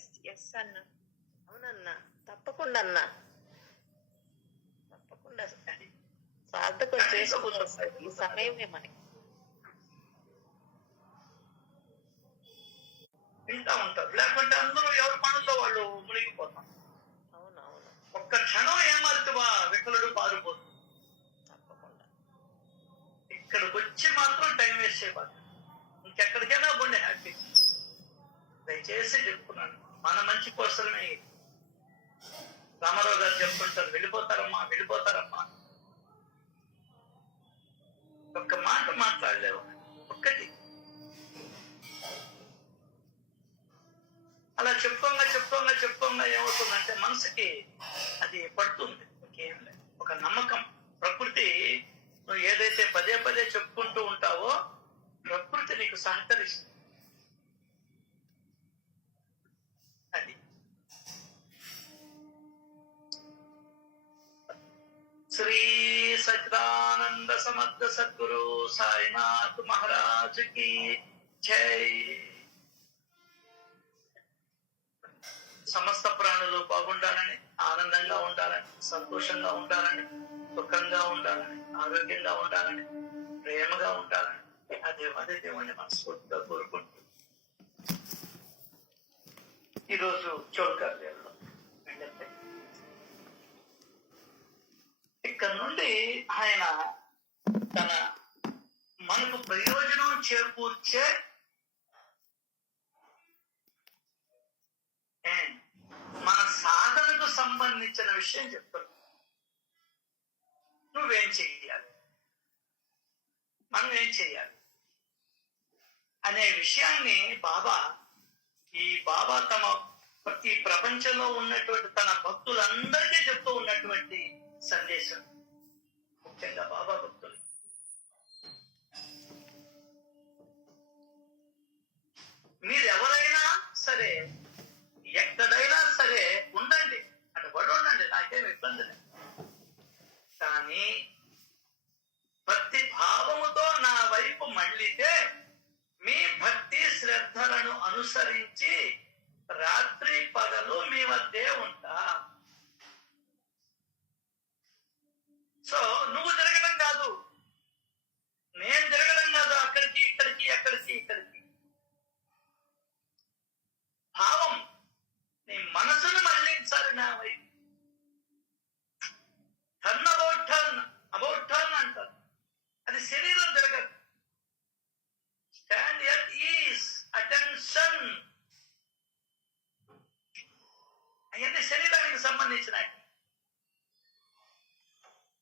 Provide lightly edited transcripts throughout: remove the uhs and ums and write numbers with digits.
Yes yes అన్న. అవునన్నా, తప్పకుండా అన్నా, తప్పకుండా సార్థకం చేసుకుంటాం. ఈ సమయమే మనకి వింటా ఉంటారు, లేకుంటే అందరూ ఎవరి పనుల్లో వాళ్ళు మునిగిపోతాం. అవునవును, ఒక్క క్షణం ఏమారుతువా వికలుడు పారిపోతుంది. తప్పకుండా ఇక్కడికి వచ్చి మాత్రం టైం వేస్ట్ చేయబాలి. ఇంకెక్కడికైనా పోండి హ్యాపీ. దయచేసి చెప్పుకున్నాను, మన మంచి కోసమే. రామారావు గారు చెప్పుకుంటారు, వెళ్ళిపోతారమ్మా వెళ్ళిపోతారమ్మా. ఒక్క మాట మాట్లాడలేవు, ఒక్కటి. అలా చెప్పుకోగా ఏమవుతుందంటే మనసుకి అది పడుతుంది. ఇంకేం లేదు, ఒక నమ్మకం. ప్రకృతి నువ్వు ఏదైతే పదే పదే చెప్పుకుంటూ ఉంటావో ప్రకృతి నీకు సహకరిస్తుంది. అది శ్రీ సచ్చిదానంద సమర్థ సద్గురు సాయినాథ్ మహారాజ్ కి జై. సమస్త ప్రాణులు బాగుండాలని, ఆనందంగా ఉండాలని, సంతోషంగా ఉండాలని, సుఖంగా ఉండాలని, ఆరోగ్యంగా ఉండాలని, ప్రేమగా ఉండాలని అదే దేవుణ్ణి మనస్ఫూర్తిగా కోరుకుంటూ ఈరోజు చౌకార్యాల్లో ఇక్కడ నుండి ఆయన తన మనకు ప్రయోజనం చేకూర్చే మన సాధనకు సంబంధించిన విషయం చెప్తాడు. నువ్వేం చెయ్యాలి, మనం ఏం చెయ్యాలి అనే విషయాన్ని బాబా తమ ఈ ప్రపంచంలో ఉన్నటువంటి తన భక్తులందరికీ చెప్తూ ఉన్నటువంటి సందేశం. ముఖ్యంగా బాబా భక్తులు మీరెవరైనా సరే ఎక్కడైనా సరే ఉండండి, అంటే పడి ఉండండి, నాకేం ఇబ్బంది లేదు. కానీ భక్తి భావముతో నా వైపు మళ్ళితే మీ భక్తి శ్రద్ధలను అనుసరించి రాత్రి పగలు మీ వద్దే ఉంటా. సో నువ్వు తిరగడం కాదు, నేను తిరగడం కాదు, అక్కడికి ఇక్కడికి ఎక్కడికి ఇక్కడికి. భావం నీ మనసును మళ్ళించాలి నా వైపు. టర్న్ అబౌట్ టర్న్ అంటారు. అది శరీరం జరగదు. స్టాండ్ ఎట్ ఈజ్, అటెన్షన్, అవన్నీ శరీరానికి సంబంధించిన.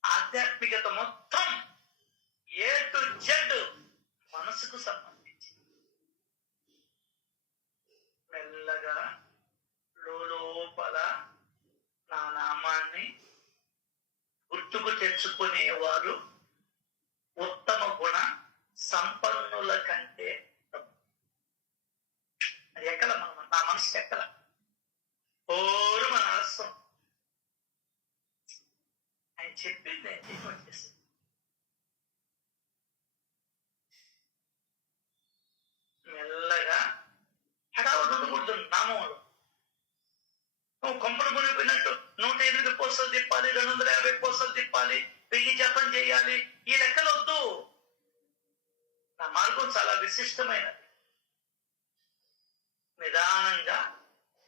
ఆధ్యాత్మికత మొత్తం ఏ టు జెడ్ మనసుకు సంబంధించి. మెల్లగా లోపల నా నామాన్ని గుర్తుకు తెచ్చుకునేవారు ఉత్తమ గుణ సంపన్నుల కంటే. అది ఎక్కల నా మనసుకి ఎక్కల ఓరు మన అరసం. ఆయన చెప్పింది నేను తీసుకొచ్చేసి మెల్లగా హడావుడు ఉండకూడదు. నామంలో నువ్వు కొంపలు మునిగిపోయినట్టు 108 పూసలు తిప్పాలి, 250 పూసలు తిప్పాలి, 1000 జపం చేయాలి, ఈ లెక్కలు వద్దు. నా మార్గం చాలా విశిష్టమైనది. నిదానంగా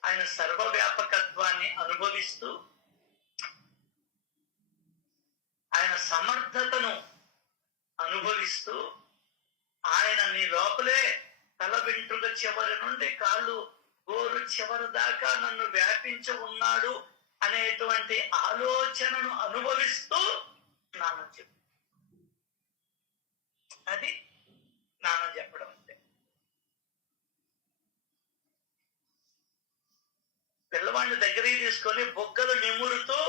ఆయన సర్వవ్యాపకత్వాన్ని అనుభవిస్తూ, ఆయన సమర్థతను అనుభవిస్తూ, ఆయన నీ లోపలే తల వెంట్రుక చివరి నుండి కాళ్ళు గోరు చివరి దాకా నన్ను వ్యాపించి ఉన్నాడు అనేటువంటి ఆలోచనను అనుభవిస్తూ నామం చెప్పు. అది నామం చెప్పడం అంటే. పిల్లవాడిని దగ్గరికి తీసుకొని బొగ్గలు నిమురుతూ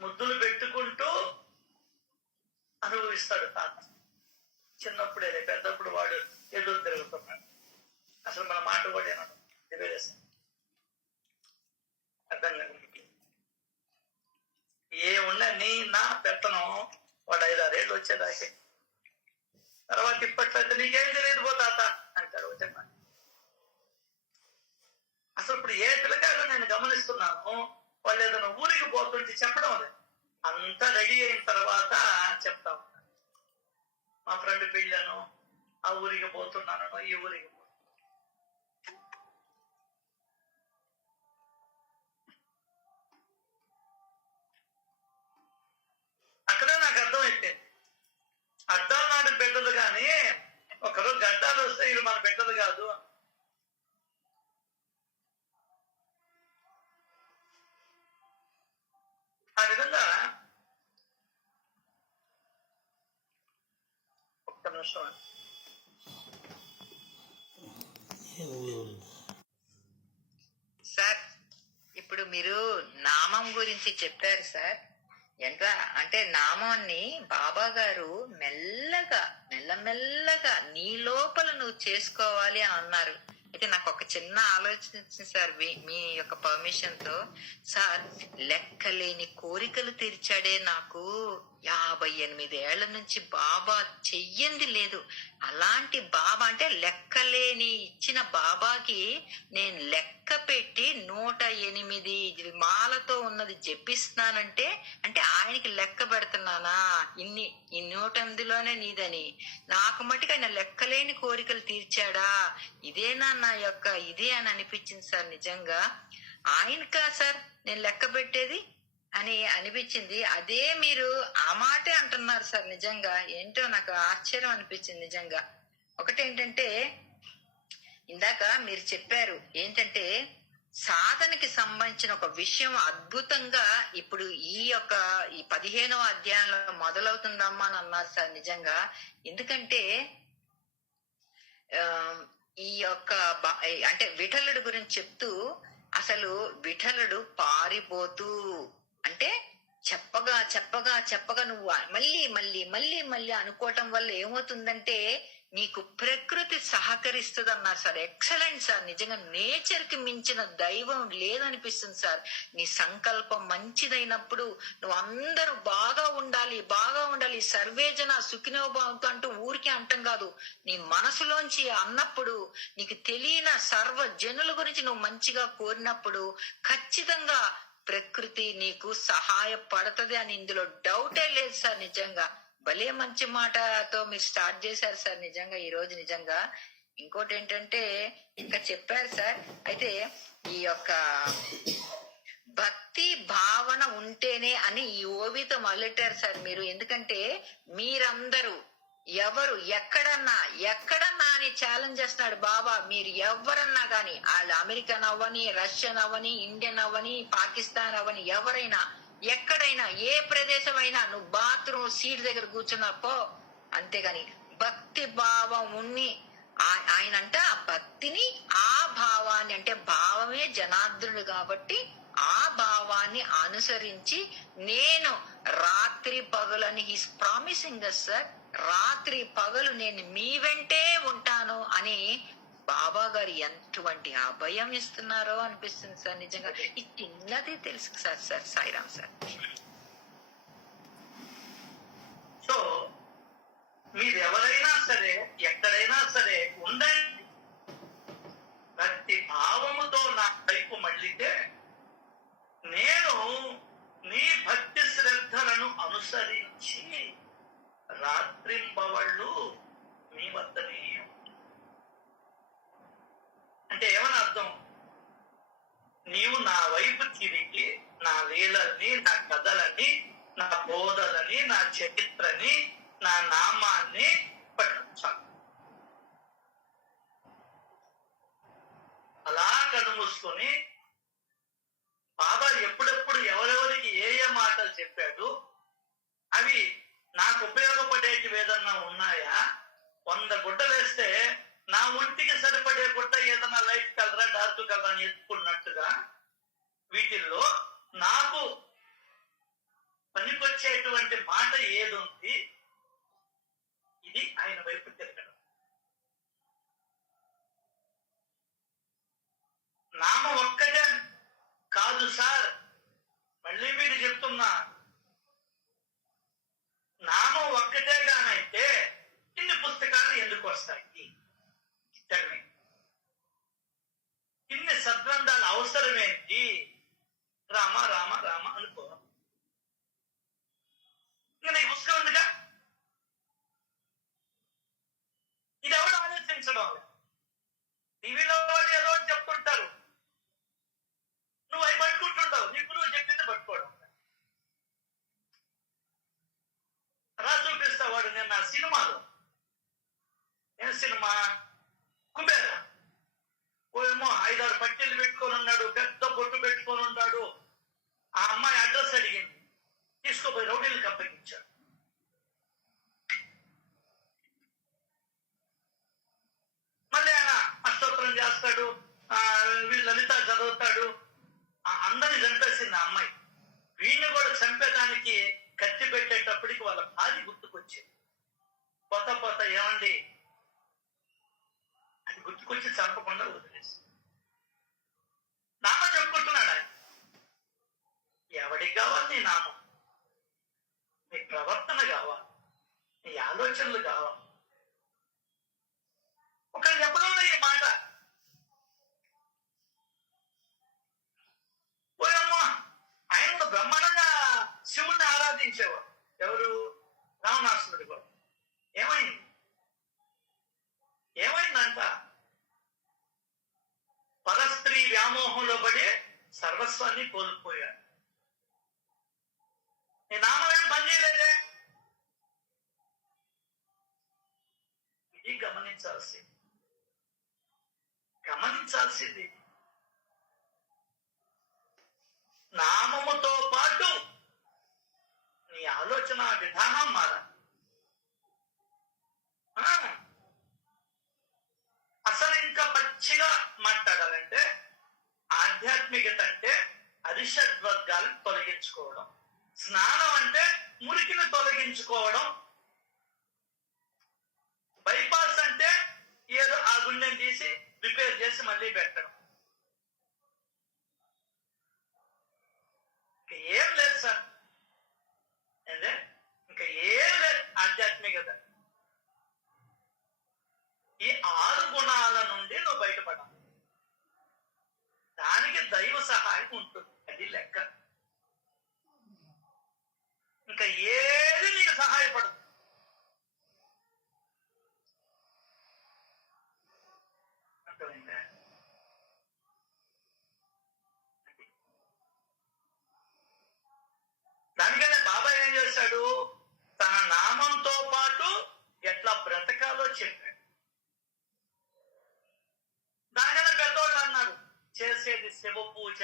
ముద్దులు పెట్టుకుంటూ అనుభవిస్తాడు తాత. చిన్నప్పుడే, పెద్దప్పుడు వాడు ఎదురు తిరుగుతున్నాడు. అసలు మన మాట కూడా ఏనాడు తెలియజేస్తాం, అర్థం కాదు. ఏమున్నా నీ నా పెత్తనం వాడు 5-6 ఏళ్ళు వచ్చేదాకే. తర్వాత ఇప్పట్లయితే నీకేం తెలియదు పో తాత అంటాడు. వచ్చే ఏ పిల్లకాయలు నేను గమనిస్తున్నాను, వాళ్ళు ఏదైనా ఊరికి పోతుంటే చెప్పడం లేదు, అంతా రెడీ అయిన తర్వాత చెప్తా ఉంటాను, మా ఫ్రెండ్ పెళ్ళాను, ఆ ఊరికి పోతున్నాను, ఈ ఊరికి పోతున్నాను. అక్కడే నాకు అర్థమైపోయింది, అర్థం నాటి బిడ్డలు కానీ ఒకరోజు గడ్డాలు వస్తే ఇది మన బిడ్డలు కాదు. ఆ విధంగా ఒక్క నిమిషం సార్, ఇప్పుడు మీరు నామం గురించి చెప్పారు సార్. ఎంత అంటే నామాన్ని బాబా గారు మెల్లమెల్లగా నీ లోపల నువ్వు చేసుకోవాలి అని అన్నారు. అయితే నాకు ఒక చిన్న ఆలోచన వచ్చింది సార్, మీ యొక్క పర్మిషన్ తో. సార్, లెక్కలేని కోరికలు తీర్చాడే నాకు 58 ఏళ్ల నుంచి బాబా చెయ్యంది లేదు. అలాంటి బాబా అంటే లెక్కలేని ఇచ్చిన బాబాకి నేను లెక్క పెట్టి 108 మాలతో ఉన్నది జపిస్తున్నానంటే అంటే ఆయనకి లెక్క పెడుతున్నానా ఈ 108లోనే నీదని. నాకు మటుకు ఆయన లెక్కలేని కోరికలు తీర్చాడా, ఇదేనా నా యొక్క ఇదే అని అనిపించింది సార్. నిజంగా ఆయనకా సార్ నేను లెక్క పెట్టేది అని అనిపించింది. అదే మీరు ఆ మాటే అంటున్నారు సార్. నిజంగా ఏంటో నాకు ఆశ్చర్యం అనిపించింది నిజంగా. ఒకటేంటంటే ఇందాక మీరు చెప్పారు ఏంటంటే సాధనకి సంబంధించిన ఒక విషయం అద్భుతంగా ఇప్పుడు ఈ 15వ అధ్యాయంలో మొదలవుతుందమ్మా అని అన్నారు సార్. నిజంగా ఎందుకంటే ఈ అంటే విఠలుడు గురించి చెప్తూ అసలు విఠలుడు పారిపోతూ అంటే చెప్పగా నువ్వు మళ్ళీ అనుకోవటం వల్ల ఏమవుతుందంటే నీకు ప్రకృతి సహకరిస్తుంది అన్నారు సార్. Excellent sir. నిజంగా నేచర్ కి మించిన దైవం లేదనిపిస్తుంది సార్. నీ సంకల్పం మంచిదైనప్పుడు నువ్వు అందరూ బాగా ఉండాలి సర్వేజన సుఖినో భవంతు అంటూ ఊరికే అంటాం కాదు, నీ మనసులోంచి అన్నప్పుడు నీకు తెలియని సర్వ జనుల గురించి నువ్వు మంచిగా కోరినప్పుడు ఖచ్చితంగా ప్రకృతి నీకు సహాయపడుతుంది అని ఇందులో డౌటే లేదు సార్. నిజంగా భలే మంచి మాటతో మీరు స్టార్ట్ చేశారు సార్. నిజంగా ఈ రోజు నిజంగా ఇంకోటి ఏంటంటే ఇంకా చెప్పారు సార్. అయితే ఈ భక్తి భావన ఉంటేనే అని ఈ ఓవితో మొదలెట్టారు సార్ మీరు. ఎందుకంటే మీరందరూ ఎవరు ఎక్కడన్నా అని ఛాలెంజ్ చేస్తున్నాడు బాబా. మీరు ఎవరన్నా గాని, వాళ్ళు అమెరికన్ అవ్వని, రష్యన్ అవ్వని, ఇండియన్ అవ్వని, పాకిస్తాన్ అవ్వని, ఎవరైనా ఎక్కడైనా ఏ ప్రదేశం అయినా నువ్వు బాత్రూమ్ సీట్ దగ్గర కూర్చున్నప్పో అంతేగాని భక్తి భావం ఉన్ని ఆయనంట ఆ భక్తిని ఆ భావాన్ని అంటే భావమే జనార్దనుడు కాబట్టి ఆ భావాన్ని అనుసరించి నేను రాత్రి పగలని హీస్ ప్రామిసింగ్ అస్ సార్, రాత్రి పగలు నేను మీ వెంటే ఉంటాను అని బాబా గారు ఎంటువంటి అభయం ఇస్తున్నారో అనిపిస్తుంది సార్. నిజంగా ఈ చిన్నది తెలుసు సార్. సాయిరామ్ సార్. సో మీరు ఎవరైనా సరే ఎక్కడైనా సరే ఉండండి, భక్తి భావముతో నా వైపు మళ్ళితే నేను నీ భక్తి శ్రద్ధలను అనుసరించి రాత్రింబవళ్ళు మీ వద్దనే. అంటే ఏమని అర్థం? నీవు నా వైపు తిరిగి నా లీలల్ని, నా కథలని, నా బోధలని, నా చరిత్రని, నా నామాన్ని పట్టుకుంటాను. అలా కనుమూసుకొని బాబా ఎప్పుడెప్పుడు ఎవరెవరికి ఏ మాటలు చెప్పాడు, అవి నాకు ఉపయోగపడేటివి ఏదన్నా ఉన్నాయా? 100 గుడ్డలు వేస్తే నా ఒంటికి సరిపడే గుడ్డ ఏదన్నా లైట్ కలరా డార్క్ కలరా అని ఎత్తుకున్నట్టుగా వీటిల్లో నాకు పనికొచ్చేటువంటి మాట ఏది ఉంది, ఇది ఆయన వైపు తిరగడం. నామ ఒక్కటే కాదు సార్, మళ్ళీ మీరు చెప్తున్నా, నామం ఒక్కటే గానైతే ఇన్ని పుస్తకాలు ఎందుకు వస్తాయి? ఇన్ని సద్గ్రంథాలు అవసరం ఏంటి? రామ రామ రామ అనుకో. ఇంకా నీకు పుస్తకం ఉందిగా. ఇది ఎవరు ఆలోచించడం? టీవీలో వాడు ఏదో చెప్తుంటారు, నువ్వు అవి పట్టుకుంటుంటావు. నీకు నువ్వు చెప్పింది పట్టుకోవడం. రా చూపిస్తావు వాడు. నేను నా సినిమాలో, ఏం సినిమా? కుబేర. ఏమో 5-6 పట్టీలు పెట్టుకొని ఉన్నాడు, పెద్ద బొట్టు పెట్టుకొని ఉంటాడు. ఆ అమ్మాయి అడ్రస్ అడిగింది, తీసుకోపోయి రౌడీలకు అప్పగించాడు. మళ్ళీ ఆయన అష్టోత్తరం చేస్తాడు, వీళ్ళు లలిత చదువుతాడు. అందరిని చంపేసింది ఆ అమ్మాయి. వీడిని కూడా చంపేదానికి కత్తి పెట్టేటప్పటికి వాళ్ళ భార్య గుర్తుకొచ్చింది. పోత ఏమండి అది గుర్తుకొచ్చి చంపకుండా వదిలేసి నామం చెప్పుకుంటున్నాడు ఆయన. ఎవడికి కావాలి నీ నామం? నీ ప్రవర్తన కావాలి, నీ ఆలోచనలు కావాలి. ఒకరు చెప్పడం ఈ మాట, ఓయమ్మా ఆయన కూడా బ్రహ్మాండంగా శివుణ్ణి ఆరాధించేవాడు. ఎవరు? రావణాసురుడు కూడా. ఏమైందంట? పరస్త్రీ వ్యామోహంలో పడి సర్వస్వాన్ని కోల్పోయాడు. నీ నామం ఏం పనిచేయలేదే. ఇది గమనించాల్సింది. నామముతో పాటు నీ ఆలోచన విధానం మారాలి. అసలు ఇంకా పచ్చిగా మాట్లాడాలంటే ఆధ్యాత్మికత అంటే అరిషడ్ వర్గాలను తొలగించుకోవడం, స్నానం అంటే మురికిని తొలగించుకోవడం, బైపాస్ అంటే ఏదో ఆ గుండెని తీసి రిపేర్ చేసి మళ్ళీ పెట్టడం. ఏం లేదు సార్, అదే ఇంకా ఏం లేదు ఆధ్యాత్మికత. ఈ 6 గుణాల నుండి నువ్వు బయటపడాలి. దానికి దైవ సహాయం ఉంటుంది, అది లెక్క. ఇంకా ఏది నీకు సహాయపడదు. అర్థమైందా? దానికనే బాబా ఏం చేశాడు? తన నామంతో పాటు ఎట్లా బ్రతకాలో చెప్పాడు. దానికన్నా పెద్దోళ్ళు అన్నారు, చేసేది శివ పూజ.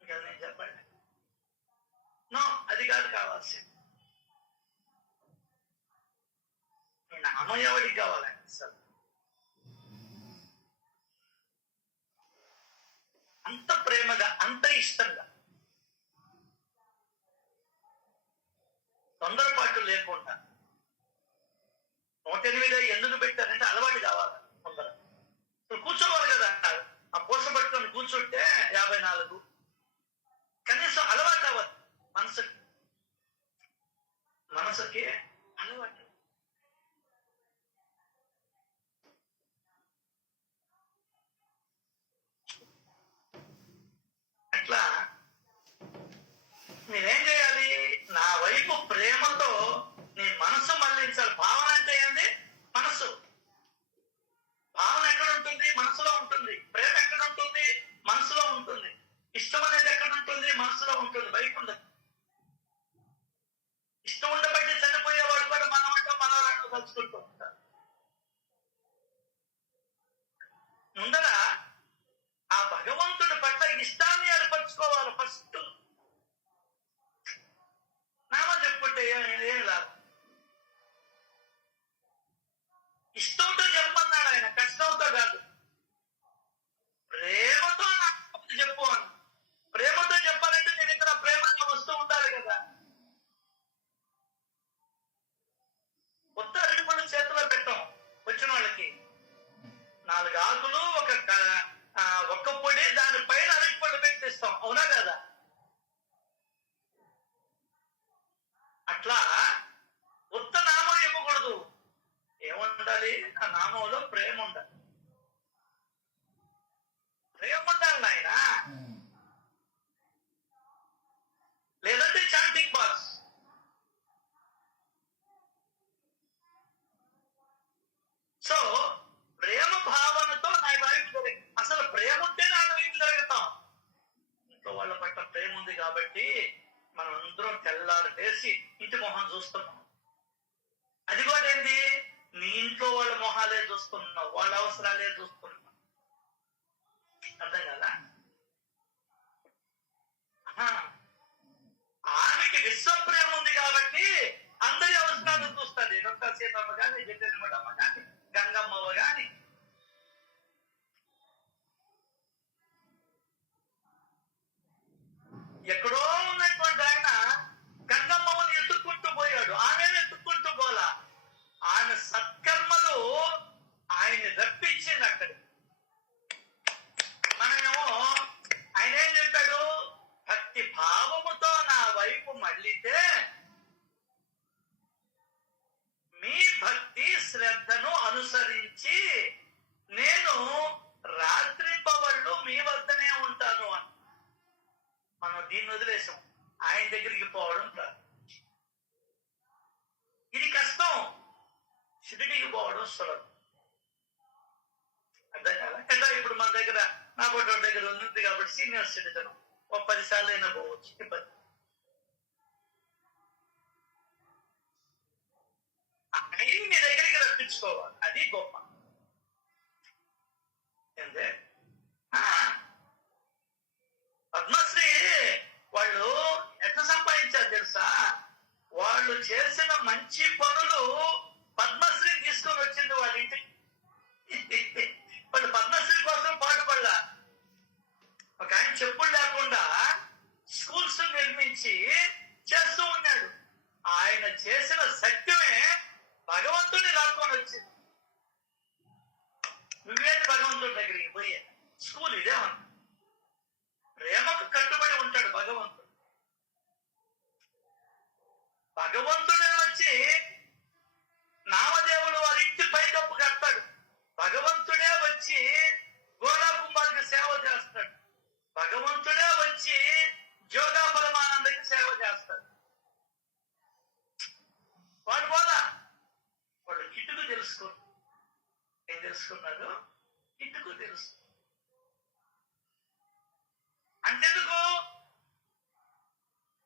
ఇంకా నేను చెప్పండి, నో, అది కాదు కావాల్సింది. నీ నామం ఎవరికి కావాలండి? అసలు అంత ప్రేమగా, అంత ఇష్టంగా, తొందరపాటు లేకుండా. 108 ఎందుకు పెట్టారంటే అలవాటు కావాలి. తొందర ఇప్పుడు కూర్చోవాలి కదా, ఆ పూస పట్టుకొని కూర్చుంటే 54 కనీసం అలవాటు అవ్వదు. మనసుకి అలవాటు. అట్లా నేనేం చేయాలి? నా వైపు ప్రేమతో నీ మనసు మళ్ళించాలి. భావన అంటే ఏంది? మనసు. భావన ఎక్కడ ఉంటుంది? మనసులో ఉంటుంది. ప్రేమ ఎక్కడ ఉంటుంది? మనసులో ఉంటుంది. ఇష్టం అనేది ఎక్కడ ఉంటుంది? మనసులో ఉంటుంది, బయట ఉండదు. ఇష్టం ఉండబట్టి చనిపోయేవాడు కూడా మనం అంటే మనవరాళ్ళు కలుసుకుంటూ ఉంటారు. ముందర ఆ భగవంతుడి పట్ల ఇష్టాన్ని ఏర్పరచుకోవాలి ఫస్ట్. నామం చెప్పుకుంటే ఏం లాభం? ఇష్టంతో చెప్పన్నాడు ఆయన, కష్టంతో కాదు. ప్రేమతో చెప్పు అని. ప్రేమతో చెప్పాలంటే నేను ఇక్కడ ప్రేమగా వస్తూ ఉండాలి కదా. కొత్త అరటిపండు చేతిలో పెట్టాం వచ్చిన వాళ్ళకి. 4 ఆకులు, ఒక్క పొడి, దానిపైన అరటిపండు పెట్టిస్తాం, అవునా కదా? అట్లా ఉత్త నామం ఇవ్వకూడదు. ఏముండాలి? ఆ నామంలో ప్రేమ ఉండాలి. ప్రేమ ఉండాలి నాయన, లేదంటే చాంటింగ్ బాక్స్. సో ప్రేమ భావనతో నా వైపు జరిగి, అసలు ప్రేమ ఉంటే నా వైపు జరుగుతాం. ఇంట్లో వాళ్ళ పట్ల ప్రేమ ఉంది కాబట్టి మనం అందరం తెల్లారు వేసి ఇంటి మొహం చూస్తున్నాం. అది కూడా ఏంది, నీ ఇంట్లో వాళ్ళ మొహాలే చూస్తున్నావు, వాళ్ళ అవసరాలే చూస్తున్నావు. అర్థం కదా? ఆమెకి విశ్వ ప్రేమ ఉంది కాబట్టి అందరి అవసరాలు చూస్తుంది. డాక్టర్ సీతమ్మ గాని, జడ్డమ్మ గాని, గంగమ్మవ్వ గాని. ఎక్కడో ఉన్నటువంటి ఆయన గంగమ్మని ఎత్తుక్కుంటూ పోయాడు, ఆమెను ఎత్తుక్కుంటూ పోలా. ఆమె సత్కర్మలు ఆయన్ని రప్పించింది అక్కడి. మనమేమో ఆయన ఏం చెప్పాడు, భక్తి భావముతో నా వైపు మళ్ళితే మీ భక్తి శ్రద్ధను అనుసరించి నేను రాత్రి పవళ్ళు మీ వద్దనే ఉంటాను అని. మనం దీన్ని వదిలేసాం, ఆయన దగ్గరికి పోవడం కాదు. ఇది కష్టం, షిరిడికి పోవడం సులభం. అర్థం కదా? కదా ఇప్పుడు మన దగ్గర నా ఫోటో దగ్గర ఉంది కాబట్టి సీనియర్ సిటిజన్ ఒక 10 సార్లు అయినా పోవచ్చు, ఇబ్బంది. ఆయన్ని మీ దగ్గరికి రప్పించుకోవాలి, అది గొప్ప. ఏంటే పద్మశ్రీ వాళ్ళు ఎట్లా సంపాదించారు తెలుసా? వాళ్ళు చేసిన మంచి పనులు పద్మశ్రీని తీసుకొని వచ్చింది వాళ్ళ ఇంటికి. వాళ్ళు పద్మశ్రీ కోసం పాటుపడలా. ఒక ఆయన చెప్పులు లేకుండా స్కూల్స్ నిర్మించి చేస్తూ ఉన్నాడు. ఆయన చేసిన సత్యమే భగవంతుడిని లాక్కొని వచ్చింది. నువ్వేంటి భగవంతుడి దగ్గరికి పోయే స్కూల్ ఇదే ఉంది. ప్రేమకు కట్టుబడి ఉంటాడు భగవంతుడు. భగవంతుడే వచ్చి నామదేవుడు వాళ్ళ ఇంటి పైకప్పు కడతాడు. భగవంతుడే వచ్చి గోడా కుంభాలకు సేవ చేస్తాడు. భగవంతుడే వచ్చి జోగా పరమానందకి సేవ చేస్తాడు. వాళ్ళు పోలా, వాళ్ళు కిట్టుకు తెలుసుకో. ఏం తెలుసుకున్నారు? కిట్టుకు తెలుసు. అంతెందుకు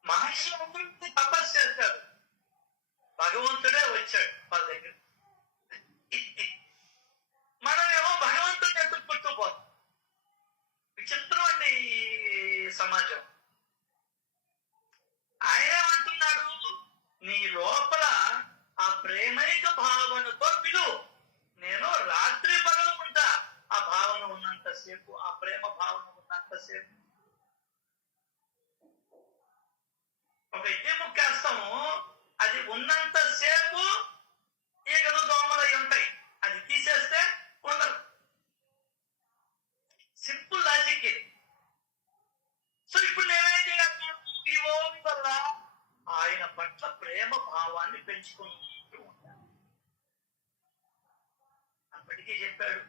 మహర్షి అందరికీ తపస్సు చేస్తాడు, భగవంతుడే వచ్చాడు వాళ్ళ దగ్గర. మనమేమో భగవంతుడిని ఎత్తుకుంటూ పోతాం. విచిత్రం అండి ఈ సమాజం. ఆయన అంటున్నాడు, నీ లోపల ఆ ప్రేమైక భావనతో పిలువు, నేను రాత్రి పగలు ఉంటా. ఆ భావన ఉన్నంతసేపు, ఆ ప్రేమ భావన ఉన్నంతసేపు. ఒక ఇడ్లీ ముక్కేస్తాము, అది ఉన్నంతసేపు ఈగలు దోమలు అయి ఉంటాయి, అది తీసేస్తే ఉండదు. సింపుల్ లాజిక్ ఇది. సో ఇప్పుడు నేనేం చేయాలి? ఈ ఓం వల్ల ఆయన పట్ల ప్రేమ భావాన్ని పెంచుకుంటూ ఉంటాను. అప్పటికీ చెప్పాడు,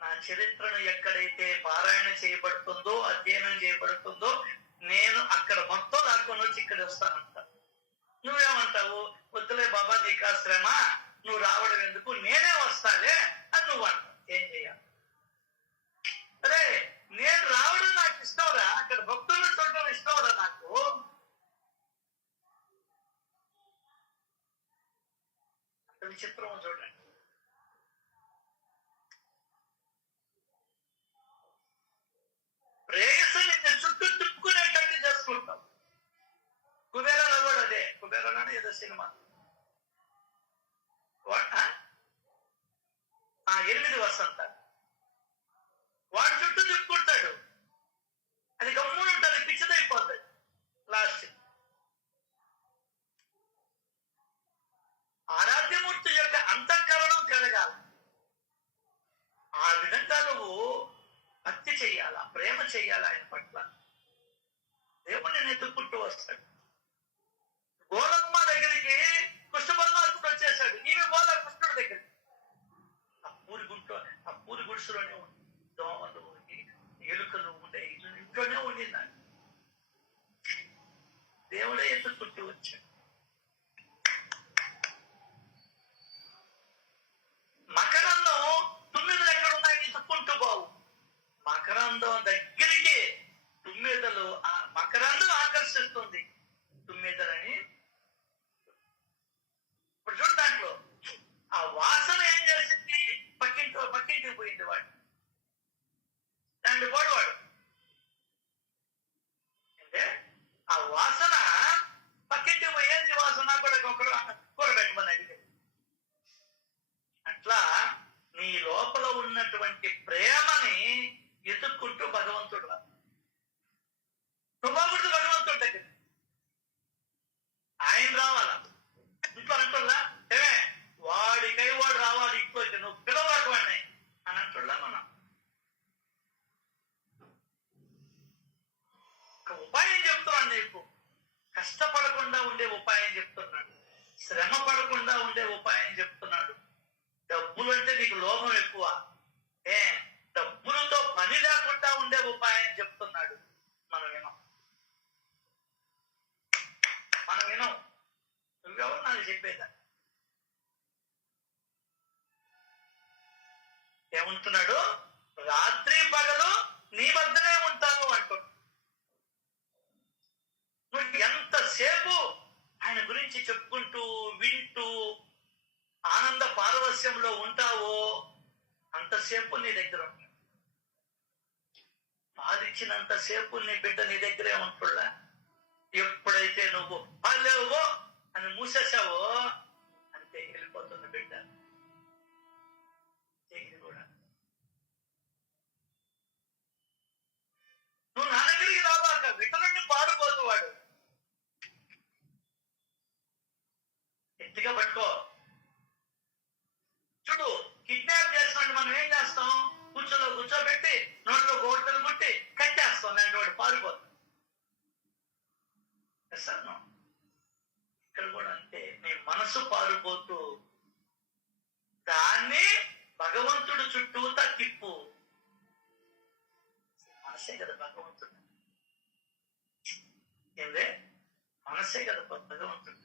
నా చరిత్రను ఎక్కడైతే పారాయణ చేయబడుతుందో, అధ్యయనం చేయబడుతుందో, నేను అక్కడ మొత్తం లాక్కొని వచ్చి ఇక్కడ వస్తానంట. నువ్వేమంటావు? వద్దులే బాబా, నీకు ఆ శ్రమ, నువ్వు రావడం ఎందుకు, నేనే వస్తాలే అని నువ్వు అంటావు. ఏం చేయాలి? అరే నేను రావడం నాకు ఇష్టంరా, అక్కడ భక్తులను చూడడం ఇష్టంరా నాకు. అక్కడ విచిత్రం చూడండి. ప్రేయసు నిన్ను చుట్టూ తిప్పుకునేటట్టు చేసుకుంటాం. కుబేరాలో కూడా అదే, కుబేరాలోనే ఏదో సినిమా 8 వసంతాలు వాడు చుట్టూ తిప్పుకుంటాడు, అది గమ్మున ఉంటుంది, పిచ్చిదైపోతుంది లాస్ట్. ఆరాధ్యమూర్తి యొక్క అంతఃకరణం కలగాలి. ఆ విధంగా నువ్వు భక్తి చెయ్యాలా, ప్రేమ చెయ్యాలా ఆయన పట్ల. దేవుడిని ఎత్తుక్కుంటూ వస్తాడు. గోలమ్మ దగ్గరికి కృష్ణ పరమాత్ముడు వచ్చేసాడు, ఈమె గోల కృష్ణుడి దగ్గరికి. ఆ పూరి గుడిసెలోనే ఉంది, దోమలు ఎలుకలు ఉండే ఇంట్లోనే ఉండిందండి. దేవుడే ఎత్తుకుంటూ వచ్చాడు. మకరందం తుమ్మిదలు ఎక్కడ ఉన్నాయి ఎత్తుకుంటూ బావు. మకరందం దగ్గరికి తుమ్మిదలు, ఆ మకరందం ఆకర్షిస్తుంది తుమ్మిదలని. ఇప్పుడు చూడు, దాంట్లో ఆ వాసన ఏం చేసింది, పక్కింటికి పోయింది. దాంట్లో వాడు అంటే ఆ వాసన పక్కింటికి పోయేది. వాసన కూడా ఒకరు కూర పెట్టమని అడిగాడు. అట్లా నీ లోపల ఉన్నటువంటి ప్రేమని ఎత్తుక్కుంటూ భగవంతుడు నువ్వు భగవంతుడి దగ్గర ఆయన రావాలా. ఇంట్లో అంటున్నా ఏమే వాడికై వాడు రావాలి ఇంట్లోకి, నువ్వు పిలవాడు వాడిని అని అంటున్నా. మనం ఒక ఉపాయం చెప్తున్నాడు నీకు. కష్టపడకుండా ఉండే ఉపాయం చెప్తున్నాడు, శ్రమ పడకుండా ఉండే ఉపాయం చెప్తున్నాడు. డబ్బులు అంటే నీకు లోభం ఎక్కువ, డబ్బులతో పని లేకుండా ఉండే ఉపాయం చెప్తున్నాడు. మనం వినం. నువ్వెవరు నాకు చెప్పేదా? ఏమంటున్నాడు? రాత్రి పగలు నీ వద్దనే ఉంటాను అంటున్నాడు. నువ్వు ఎంతసేపు ఆయన గురించి చెప్పుకుంటూ వింటూ ఆనంద పారవస్యంలో ఉంటావో అంతసేపు నీ దగ్గర ఉంటాడు. పాలిచ్చినంతసేపు నీ బిడ్డ నీ దగ్గరే ఉంటున్నా. ఎప్పుడైతే నువ్వు పాలేవో అని మూసేసావో అంతే, వెళ్ళిపోతుంది బిడ్డ. ఇది కూడా నువ్వు నా దగ్గరికి రాబాక, విటలన్నీ పారిపోతూ వాడు. ఎత్తిగా పట్టుకో. చూడు, కిడ్నాప్ చేస్తున్నాడు. మనం ఏం చేస్తాం? కూర్చోబెట్టి నోట్లో గోడలు కొట్టి కట్టేస్తాం. దాంట్లో వాడు పారిపోతాం. ఇక్కడ కూడా అంతే. నీ మనసు పారిపోతూ దాన్ని భగవంతుడు చుట్టూతా తిప్పు. మనసే కదా భగవంతుడు. ఏందే మనసే కదా భగవంతుడు.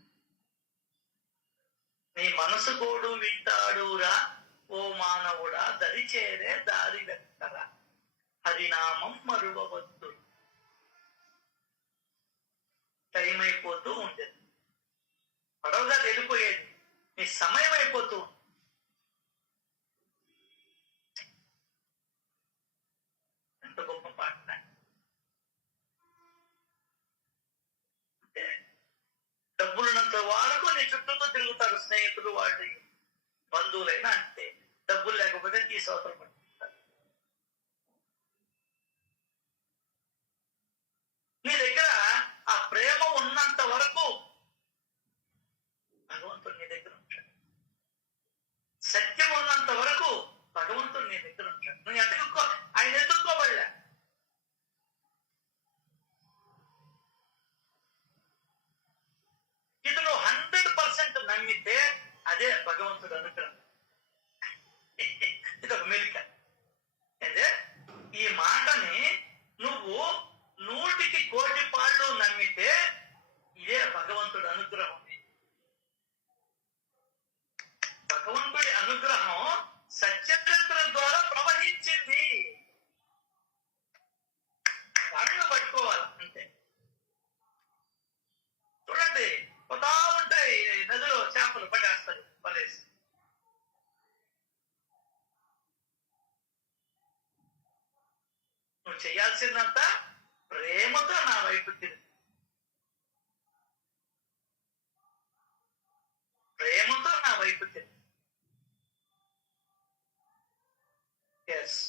నీ మనసు కోడు వింటాడురా ఓ మానవుడా, దరిచేరే దారి వెక్కరా, హరినామం మరువవద్దు. టైం అయిపోతూ ఉండేది, పడవగా వెళ్ళిపోయేది, నీ సమయం అయిపోతూ. ఎంత గొప్ప పాట. డబ్బులున్నంత వరకు నీ చుట్టూతో తిరుగుతారు స్నేహితులు, వాటి బంధువులైనా అంతే. డబ్బులు లేకపోతే తీసవతలు పడుతుంటారు. నీ దగ్గర ఆ ప్రేమ ఉన్నంత వరకు భగవంతుడు నీ దగ్గర ఉంటాడు. సత్యం ఉన్నంత వరకు భగవంతుడు నీ దగ్గర ఉంటాడు. నువ్వు ఆయన ఎదుర్కోబడలే. ఇది నువ్వు 100% నమ్మితే అదే భగవంతుడు అనుగ్రహం. ఇది ఒక మెలిక. అదే ఈ మాటని నువ్వు 100కి 1,000,000 పాళ్ళు నమ్మితే ఇదే భగవంతుడు అనుగ్రహం. భగవంతుడి అనుగ్రహం సత్యచరిత్ర ద్వారా ప్రవహించింది. వాటిని పట్టుకోవాలి అంతే. చూడండి, పోతా ఉంటాయి నదిలో చేపలు పడేస్తారు పడేసి. నువ్వు చేయాల్సిందంతా ప్రేమతో నా వైపు తిరుగు. ప్రేమతో నా వైపు తిరుగు. ఎస్,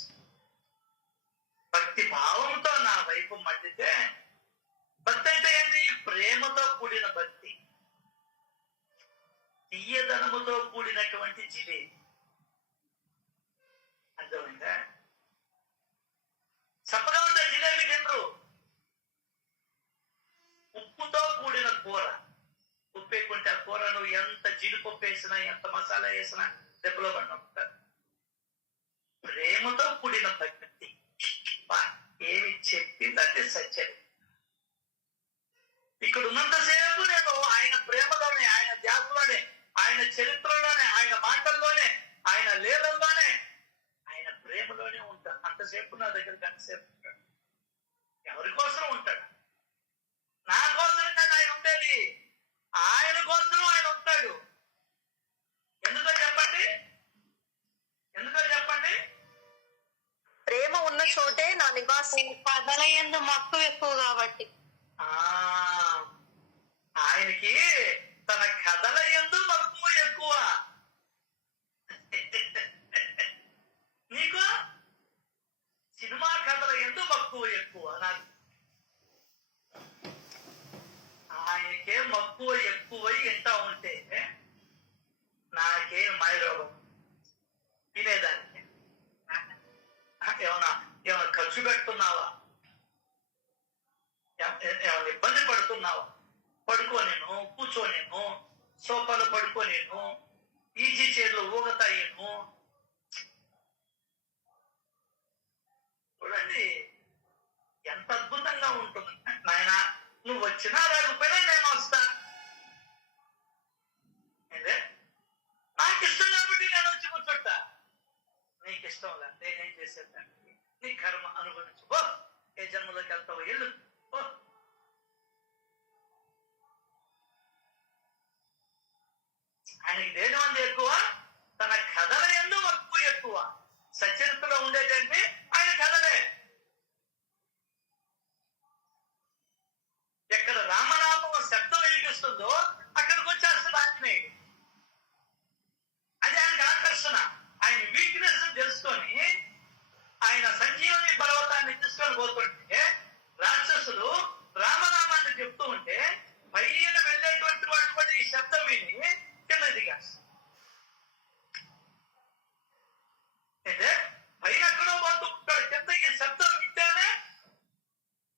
భక్తి భావంతో నా వైపు మళ్ళితే. భక్తి అంటే ఏంటి? ప్రేమతో కూడిన భక్తి, తీయదనముతో కూడినటువంటి జిలేబీ. అర్థమైందా? చప్పగా ఉంటే జిలేబీ తినరు. ఉప్పుతో కూడిన కూర, ఉప్పు ఎక్కుంటే ఆ కూర నువ్వు ఎంత జీడిపప్పు వేసినా ఎంత మసాలా వేసినా దెబ్బలో పడిన. ప్రేమతో కూడిన భక్తి ఏమి చెప్పిందంటే సత్యం. ఇక్కడ ఉన్నంతసేపు నేను ఆయన ప్రేమలోనే, ఆయన ధ్యాసలోనే, ఆయన చరిత్రలోనే, ఆయన మాటల్లోనే, ఆయన లీలల్లోనే, ఆయన ప్రేమలోనే ఉంటాడు. అంతసేపు నా దగ్గర అంతసేపు ఉంటాడు. ఎవరి కోసం ఉంటాడు? నా కోసం కాదు ఆయన ఉండేది, ఆయన కోసం ఆయన ఉంటాడు. ఎందుకో చెప్పండి, ఎందుకో చెప్పండి? ప్రేమ ఉన్న చోటే నా నివాసం. కథల యందు మక్కువ ఎక్కువ కాబట్టి ఆయనకి తన కథల యందు మక్కువ ఎక్కువ. నీకు సినిమా కథల యందు మక్కువ ఎక్కువ. నాకు ఆయనకే మక్కువ ఎక్కువై వింటా ఉంటే నాకేం మాయరోగం వినేదానికి. ఏమన్నా ఖర్చు పెడుతున్నావా? ఏమైనా ఇబ్బంది పడుతున్నావా? పడుకోనేను, కూర్చోనేను, సోఫాలో పడుకోనేను, ఈజీ చైర్లో ఊగతాయేను. చూడండి ఎంత అద్భుతంగా ఉంటుంది. నాయన నువ్వు వచ్చినా రాకపోయినా నేను వస్తా. నాకు ఇష్టం కాబట్టి నేను వచ్చి కూర్చోట. నీకు ఇష్టం లే, నేనేం చేసేదాన్ని? నీ కర్మ అనుభవించు. ఓ ఏ జన్మలోకి వెళ్తావు వెళ్ళు. ఓ ఆయనకి దేని మంది ఎక్కువ? తన కథల యందు మక్కువ ఎక్కువ. సచరిత్రలో ఉండేటంటే ఆయన కథలే. ఎక్కడ రామనామం శబ్దం వినిపిస్తుందో అక్కడికి వచ్చేస్తుంది ఆంజనేయుడు. అది ఆయనకు ఆకర్షణ. ఆయన వీక్నెస్ తెలుసుకొని ఆయన సంజీవని పర్వతాన్ని తీసుకొని పోతుంటే రాక్షసులు రామనామాన్ని చెప్తూ ఉంటే పైన వెళ్ళేటువంటి వాడు కూడా ఈ శబ్దం విని కింద దిగేస్తాడు. అంటే పైన ఎక్కడో పోతూ ఉంటాడు, కిందకి శబ్దం వింటేనే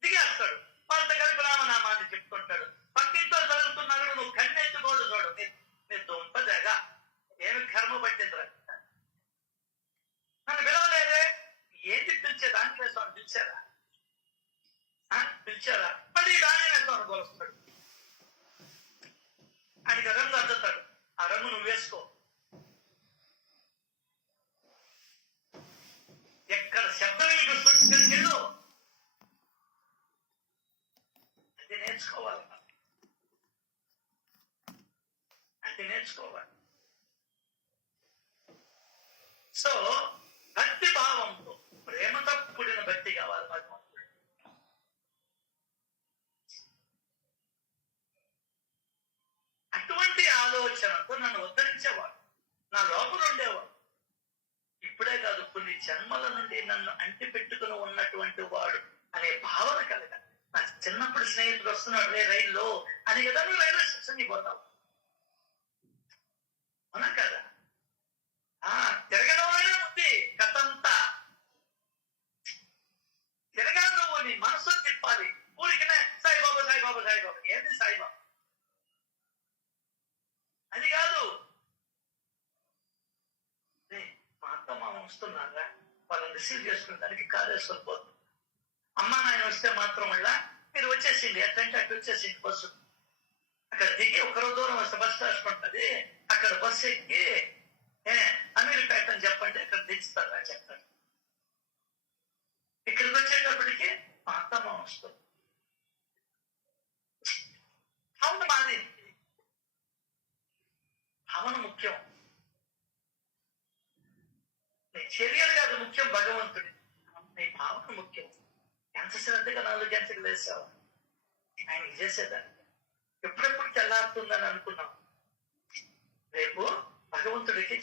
దిగేస్తాడు. వాళ్ళతో కలిపి రామనామాన్ని చెప్తుంటాడు. పక్కింట్లో జరుగుతున్నాడు, నువ్వు కన్నెత్తుకోడు చూడు. నీ దుంపదగా ఏమి కర్మ పట్టిందిరా? నన్ను పిలవలేదే? ఏంటి పిలిచేది? ఆంజనేయ స్వామి పిలిచారా? పిలిచారా? మళ్ళీ ఆంజనేయ స్వామి కొలుస్తాడు. ఆయనకి రంగు అద్దుతాడు. ఆ రంగు నువ్వు వేసుకో. ఎక్కడ శబ్దం వినిపిస్తుంది అది నేర్చుకోవాలి, అది నేర్చుకోవాలి. సో భక్తి భావంతో, ప్రేమతో కూడిన భక్తి కావాలి భగవంతుడు. అటువంటి ఆలోచనతో నన్ను ఉద్ధరించేవాడు, నా లోపల ఉండేవాడు. ఇప్పుడే కాదు, కొన్ని జన్మల నుండి నన్ను అంటి పెట్టుకుని ఉన్నటువంటి వాడు అనే భావన కలగ. నా చిన్నప్పుడు స్నేహితుడు వస్తున్నాడు రైల్లో అని కదా నువ్వు రైల్వే స్టేషన్ పోతావు, అవునా కదా? తిరగడంలోనే ఉంది కథంతా. తిరగాలి, నువ్వు నీ మనసుని తిప్పాలి. ఊరికనే సాయిబాబా సాయిబాబా సాయిబాబా. ఏంది సాయిబాబా? అది కాదు. మా అత్త మామ వస్తున్నారా, వాళ్ళని రిసీవ్ చేసుకునేదానికి కారు వేసుకొని పోతుంది. అమ్మా నాయన వస్తే మాత్రం మళ్ళా మీరు వచ్చేసింది, ఎట్లంటే అటు వచ్చేసింది బస్సు. అక్కడ దిగి ఒకరో దూరం వస్తే బస్ స్టాషన్ ఉంటుంది, అక్కడ బస్సు ఎక్కి అమీర్పేట అని చెప్పండి, ఇక్కడ దించుతారు అని చెప్తారు. ఇక్కడికి వచ్చేటప్పటికి మా అత్తమ్మ వస్తుంది. అవును మారింది. భావన ముఖ్యం, నీ చర్యలు కాదు ముఖ్యం, భగవంతుడి నీ భావన ముఖ్యం. ఎంత శ్రద్ధగా 4 గంటలకు వేసావు ఆయనకి చేసేదాన్ని. ఎప్పుడెప్పుడు తెల్లారుతుందని అనుకున్నావు. రేపు భగవంతుడికి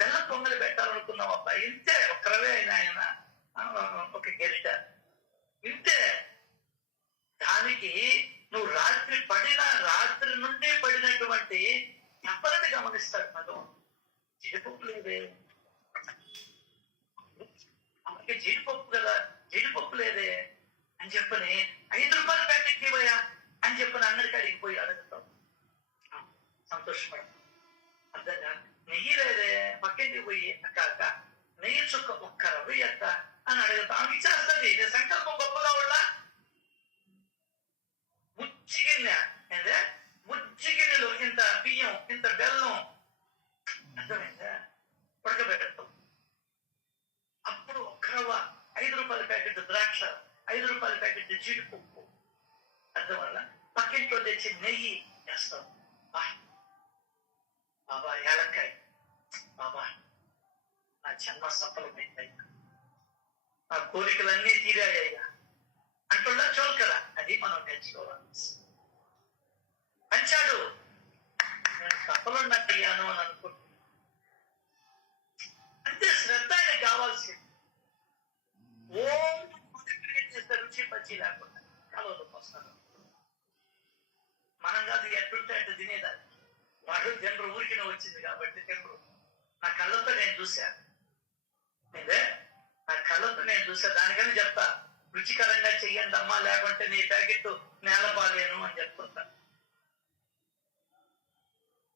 బెల్ల పొంగలి పెట్టాలనుకున్నావు. అబ్బా ఇంతే, ఒక్కరవే అయినా ఆయన ఒక గెరిట ఇంతే. దానికి నువ్వు రాత్రి నుండి పడినటువంటి ఎవరిని గమనిస్తాడు భగవంతుడు. జీడిపప్పు లేదే, అమ్మకి జీడిపప్పు కదా, జీడిపప్పు లేదే అని చెప్పని 5 రూపాయల ప్యాకెట్ ఇవ్వయా అని చెప్పని అందరికి అడిగిపోయి అడుగుతాం. సంతోషపడ. అర్థంగా నెయ్యి లేదే, పక్కింటికి పోయి అక్క నెయ్యి చుక్క ఒక్క రవ్వ అక్క అని అడుగుతా, ఆమె ఇచ్చేస్తుంది. ఇది సంకల్పం గొప్పగా ఉళ్ళ ముచ్చిగిన్నె అంటే ముచ్చిగిన్నెలు ఇంత బియ్యం, ఇంత బెల్లం, అర్థమైందా, ఉడకబెడతాం. అప్పుడు ఒక్కరవ్వ, 5 రూపాయల ప్యాకెట్ ద్రాక్ష, 5 రూపాయల ప్యాకెట్ జీడిపప్పు, అర్థం వల్ల పక్కింట్లో తెచ్చి నెయ్యి వేస్తాం. బాబా ఏలక్కాయ, బాబా నా జన్మ సఫలమైందయ్యా, నా కోరికలన్నీ తీరాయ్యా అంటున్నా చోల్కరా. అది మనం నేర్చుకోవాలి. పంచాడు, నేను సఫలున్నట్టయ్యాను అని అనుకుంటున్నాను. అంతే శ్రద్ధ ఆయనకు కావాల్సింది. ఓం చేస్తే రుచి పచ్చి లేకుండా కాలువలోకి వస్తాను. మనం కాదు ఎట్టుంటే అట్టు తినేదాన్ని. వాడు జనరు ఊరికిన వచ్చింది కాబట్టి జనరు నా కళ్ళతో నేను చూశాను. ఇదే నా కళ్ళతో నేను చూసా. దానికని చెప్తా, రుచికరంగా చెయ్యండి అమ్మా, లేకుంటే నీ ప్యాకెట్ నేలపాలేను అని చెప్తుంటా.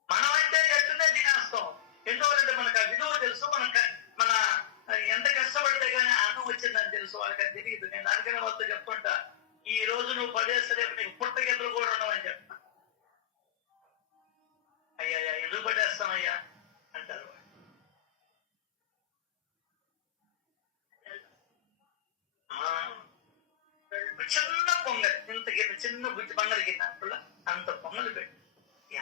మనం అంటే ఎట్టునే తినేస్తాం. ఎందువల్లంటే మనకు ఆ విలువ తెలుసు. మన ఎంత కష్టపడితే కానీ అన్నం వచ్చిందని తెలుసు. వాళ్ళకి అది తెలియదు. నేను దానికనే వాళ్ళతో చెప్తుంటా, ఈ రోజు నువ్వు పడేస్తే రేపు నీకు పుట్టగెద్దలు కూడా ఉండవని చెప్తా. అయ్యా ఎందుకు పడేస్తామయ్యా అంటారు. చిన్న పొంగల్, ఇంత గిన్నె, చిన్న బుజ్జి పొంగల్ గిన్నె అంటున్నా, అంత పొంగలు పెట్టి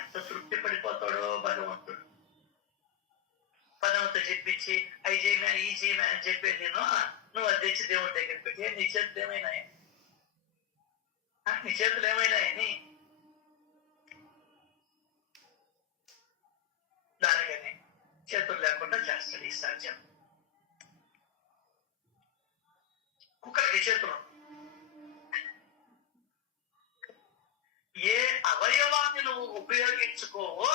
ఎంత తృప్తి పడిపోతాడో భగవంతుడు. పదవతో చెప్పించి అవి చేయమే ఈ చేయమే అని చెప్పేది నువ్వు అది తెచ్చి దేవుడి దగ్గర పెట్టి, నీ చేతులు ఏమైనాయని, నీ చేతులు ఏమైనాయని. దానికని చేతులు లేకుండా చేస్తాడు ఈ సాధ్యం. కుక్కలకి చేతులు, ఏ అవయవాన్ని నువ్వు ఉపయోగించుకోవో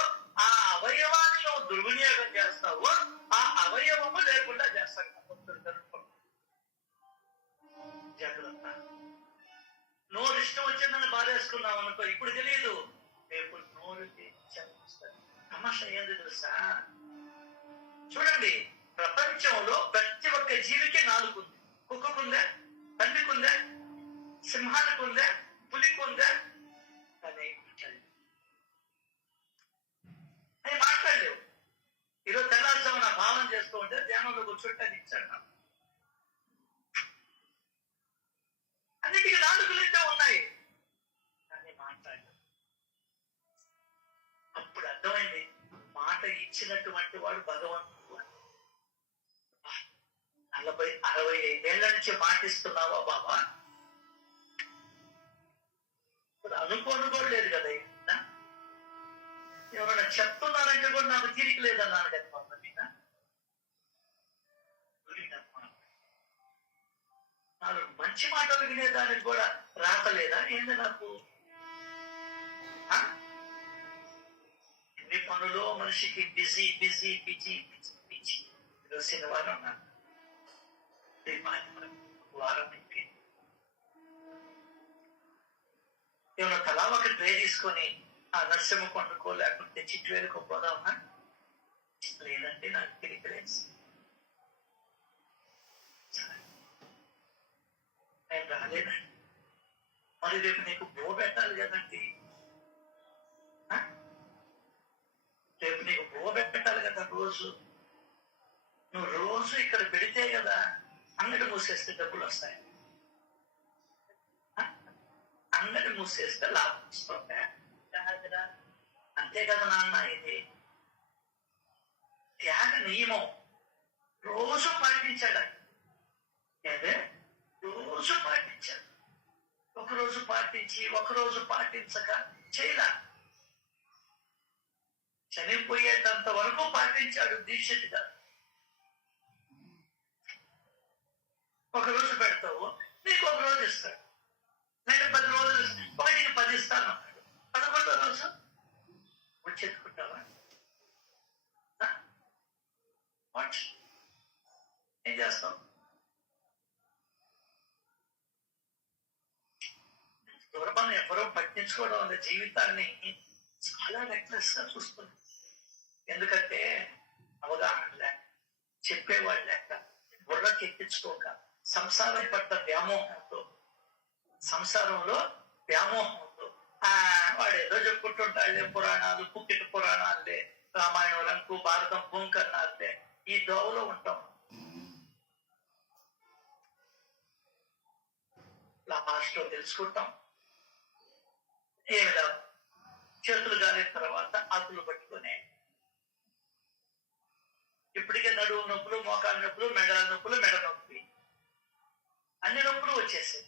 ఆ అవయవాన్ని నువ్వు దుర్వినియోగం చేస్తావో ఆ అవయవము లేకుండా చేస్తాడు. జాగ్రత్త. నోరు ఇష్టం వచ్చిందని బాధేసుకున్నావు అనుకో, ఇప్పుడు తెలియదు, రేపు నోరు చదివిస్తాడు. తమాషా ఏంది తెలుసా? చూడండి, ప్రపంచంలో ప్రతి ఒక్క జీవికి 4 ఉంది. కుక్కకుందా, పందికుందా, సింహానికి ఉందా, పులికి ఉందా? అని మాట్లాడలేవు. ఈరోజు తెల్లారుజామున భావన చేస్తూ ఉంటే ధ్యానంలో కూర్చుంటే అది ఇచ్చాడు నాకు. అన్నిటికీ 4 ఉన్నాయి కానీ మాట్లాడలేవు. అప్పుడు అర్థమైంది, మాట ఇచ్చినటువంటి వాడు భగవంతుడు. 40-65 ఏళ్ల నుంచి మాటిస్తున్నావా బాబా? అనుకోను కూడా లేదు కదా. ఎవరైనా చెప్తున్నారంటే కూడా నాకు తీరిక లేదన్నాను కదా పాప మీద. 4 మంచి మాటలు వినేదానికి కూడా రాకలేదా ఏంది నాకు? ఎన్ని పనులో మనిషికి busy busy busy busy busy. ఈరోజు శనివారం ఉన్నాను, వారం అయిపోయింది. ఏమన్నా తలా ఒక ట్రే తీసుకొని ఆ నరసింహ కొండకో లేకపోతే చిట్టువేలుకో పోదామా? లేదంటే నాకు తిరిగి లేదు, నేను రాలేదండి. మరి రేపు నీకు బో పెట్టాలి కదండి, రేపు నీకు బో పెట్టాలి కదా. నువ్వు రోజు ఇక్కడ పెడితే కదా అంగడి మూసేస్తే డబ్బులు వస్తాయి. అంగడి మూసేస్తే లాభం వస్తుందా? అంతే కదా నాన్న. ఇది త్యాగ నియమం రోజు పాటించాడు. అదే రోజు పాటించాడు. ఒకరోజు పాటించి ఒకరోజు పాటించక చేయలా. చనిపోయేటంత వరకు పాటించాడు దీక్షితుగా. ఒకరోజు పెడతావు, నీకు ఒక రోజు ఇస్తాడు. నేను 10 రోజులు, ఒకటికి 10 ఇస్తాను అన్నాడు. 11వ రోజు వచ్చేట్టుకుంటావా? ఏం చేస్తాం? దూరమని ఎవరో పట్టించుకోవడం వల్ల జీవితాన్ని చాలా రెక్లెస్ గా చూస్తుంది. ఎందుకంటే అవగాహన లేక, చెప్పేవాళ్ళు లేక, బుర్రకి ఎక్కించుకోక, సంసారం పట్ల వ్యామోహంతో, సంసారంలో వ్యామోహంతో వాడు ఏదో చెప్పుకుంటుంటాడులే, పురాణాలు పుట్టిన పురాణాలే, రామాయణం రంకు, భారతం భూంకర్ణాలే, ఈ దోవలో ఉంటాం. లాస్ట్లో తెలుసుకుంటాం ఏమిలా చేతులు గాలిన తర్వాత ఆకులు పట్టుకునే ఇప్పటికే నడువు నొప్పులు, మోకాలు నొప్పులు, మెడల నొప్పులు, మెడ నొప్పి, అన్ని నొప్పులు వచ్చేసాయి.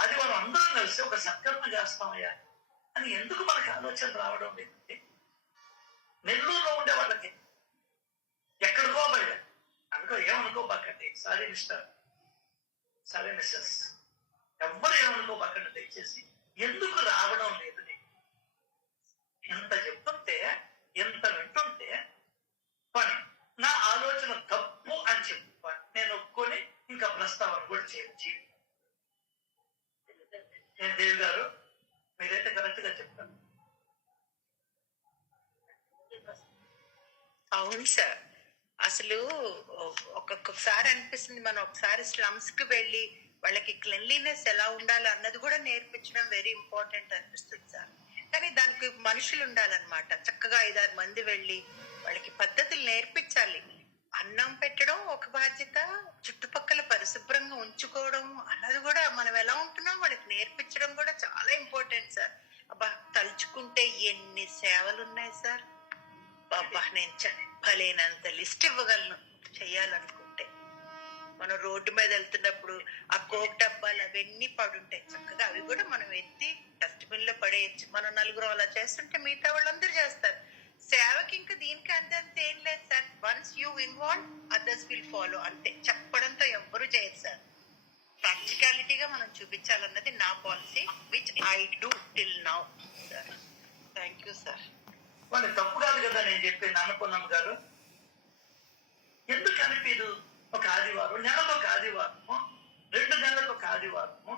ఆదివారం అందరం కలిసి ఒక సత్కర్మ చేస్తామయ్యా అని ఎందుకు మనకి ఆలోచన రావడం లేదంటే, నెల్లూరులో ఉండే వాళ్ళకి ఎక్కడికో బయట అనుకో, ఏమనుకోబాకండి, సారీ మిస్టర్, సారీ మిస్సెస్, ఎవ్వరు ఏమనుకోబాకండి దయచేసి. ఎందుకు రావడం లేదు? ఎంత చెప్తుంటే, ఎంత వింటుంటే పని నా ఆలోచన తప్పు అని చెప్పి నేను ఒప్పుకొని ఇంకా ప్రస్తావన కూడా చేయొచ్చు. నేను దేవి గారు మీరైతే కరెక్ట్ గా చెప్తాను. అవును సార్, అసలు ఒక్కొక్కసారి అనిపిస్తుంది మనం ఒకసారి స్లమ్స్ కి వెళ్ళి వాళ్ళకి క్లెన్లీనెస్ ఎలా ఉండాలి అన్నది కూడా నేర్పించడం వెరీ ఇంపార్టెంట్ అనిపిస్తుంది సార్. కానీ దానికి మనుషులు ఉండాలన్నమాట. చక్కగా 5-6 మంది వెళ్ళి వాళ్ళకి పద్ధతులు నేర్పించాలి. అన్నం పెట్టడం ఒక బాధ్యత, చుట్టుపక్కల పరిశుభ్రంగా ఉంచుకోవడం అన్నది కూడా, మనం ఎలా ఉంటున్నాం వాళ్ళకి నేర్పించడం కూడా చాలా ఇంపార్టెంట్ సార్. అబ్బా, తలుచుకుంటే ఎన్ని సేవలు ఉన్నాయి సార్. బాబా, నేను చెప్పలేనంత లిస్ట్ ఇవ్వగలను చెయ్యాలనుకుంటే. మనం రోడ్డు మీద వెళ్తున్నప్పుడు ఆ కోక్ డబ్బాలు అవన్నీ పడుంటాయి, చక్కగా అవి కూడా మనం ఎత్తి డస్ట్బిన్ లో పడేయచ్చు. మనం 4 అలా చేస్తుంటే మిగతా వాళ్ళందరూ చేస్తారు. సేవకి ఇంకా దీనికి అంతే ఏం లేదు sir. Once you involve others will follow, అంతే. చెప్పడంతో ఎవ్వరూ చేయరు సార్. ప్రాక్టికాలిటీగా మనం చూపించాలన్నది నా policy, which I do till now sir. Thank you sir. వాళ్ళు తప్పు కాదు కదా నేను చెప్పేది అనుకున్నాం గారు. ఎందుకు అనిపించదు? ఒక ఆదివారం, నెలలో ఒక ఆదివారము, 2 నెలలకు ఒక ఆదివారము,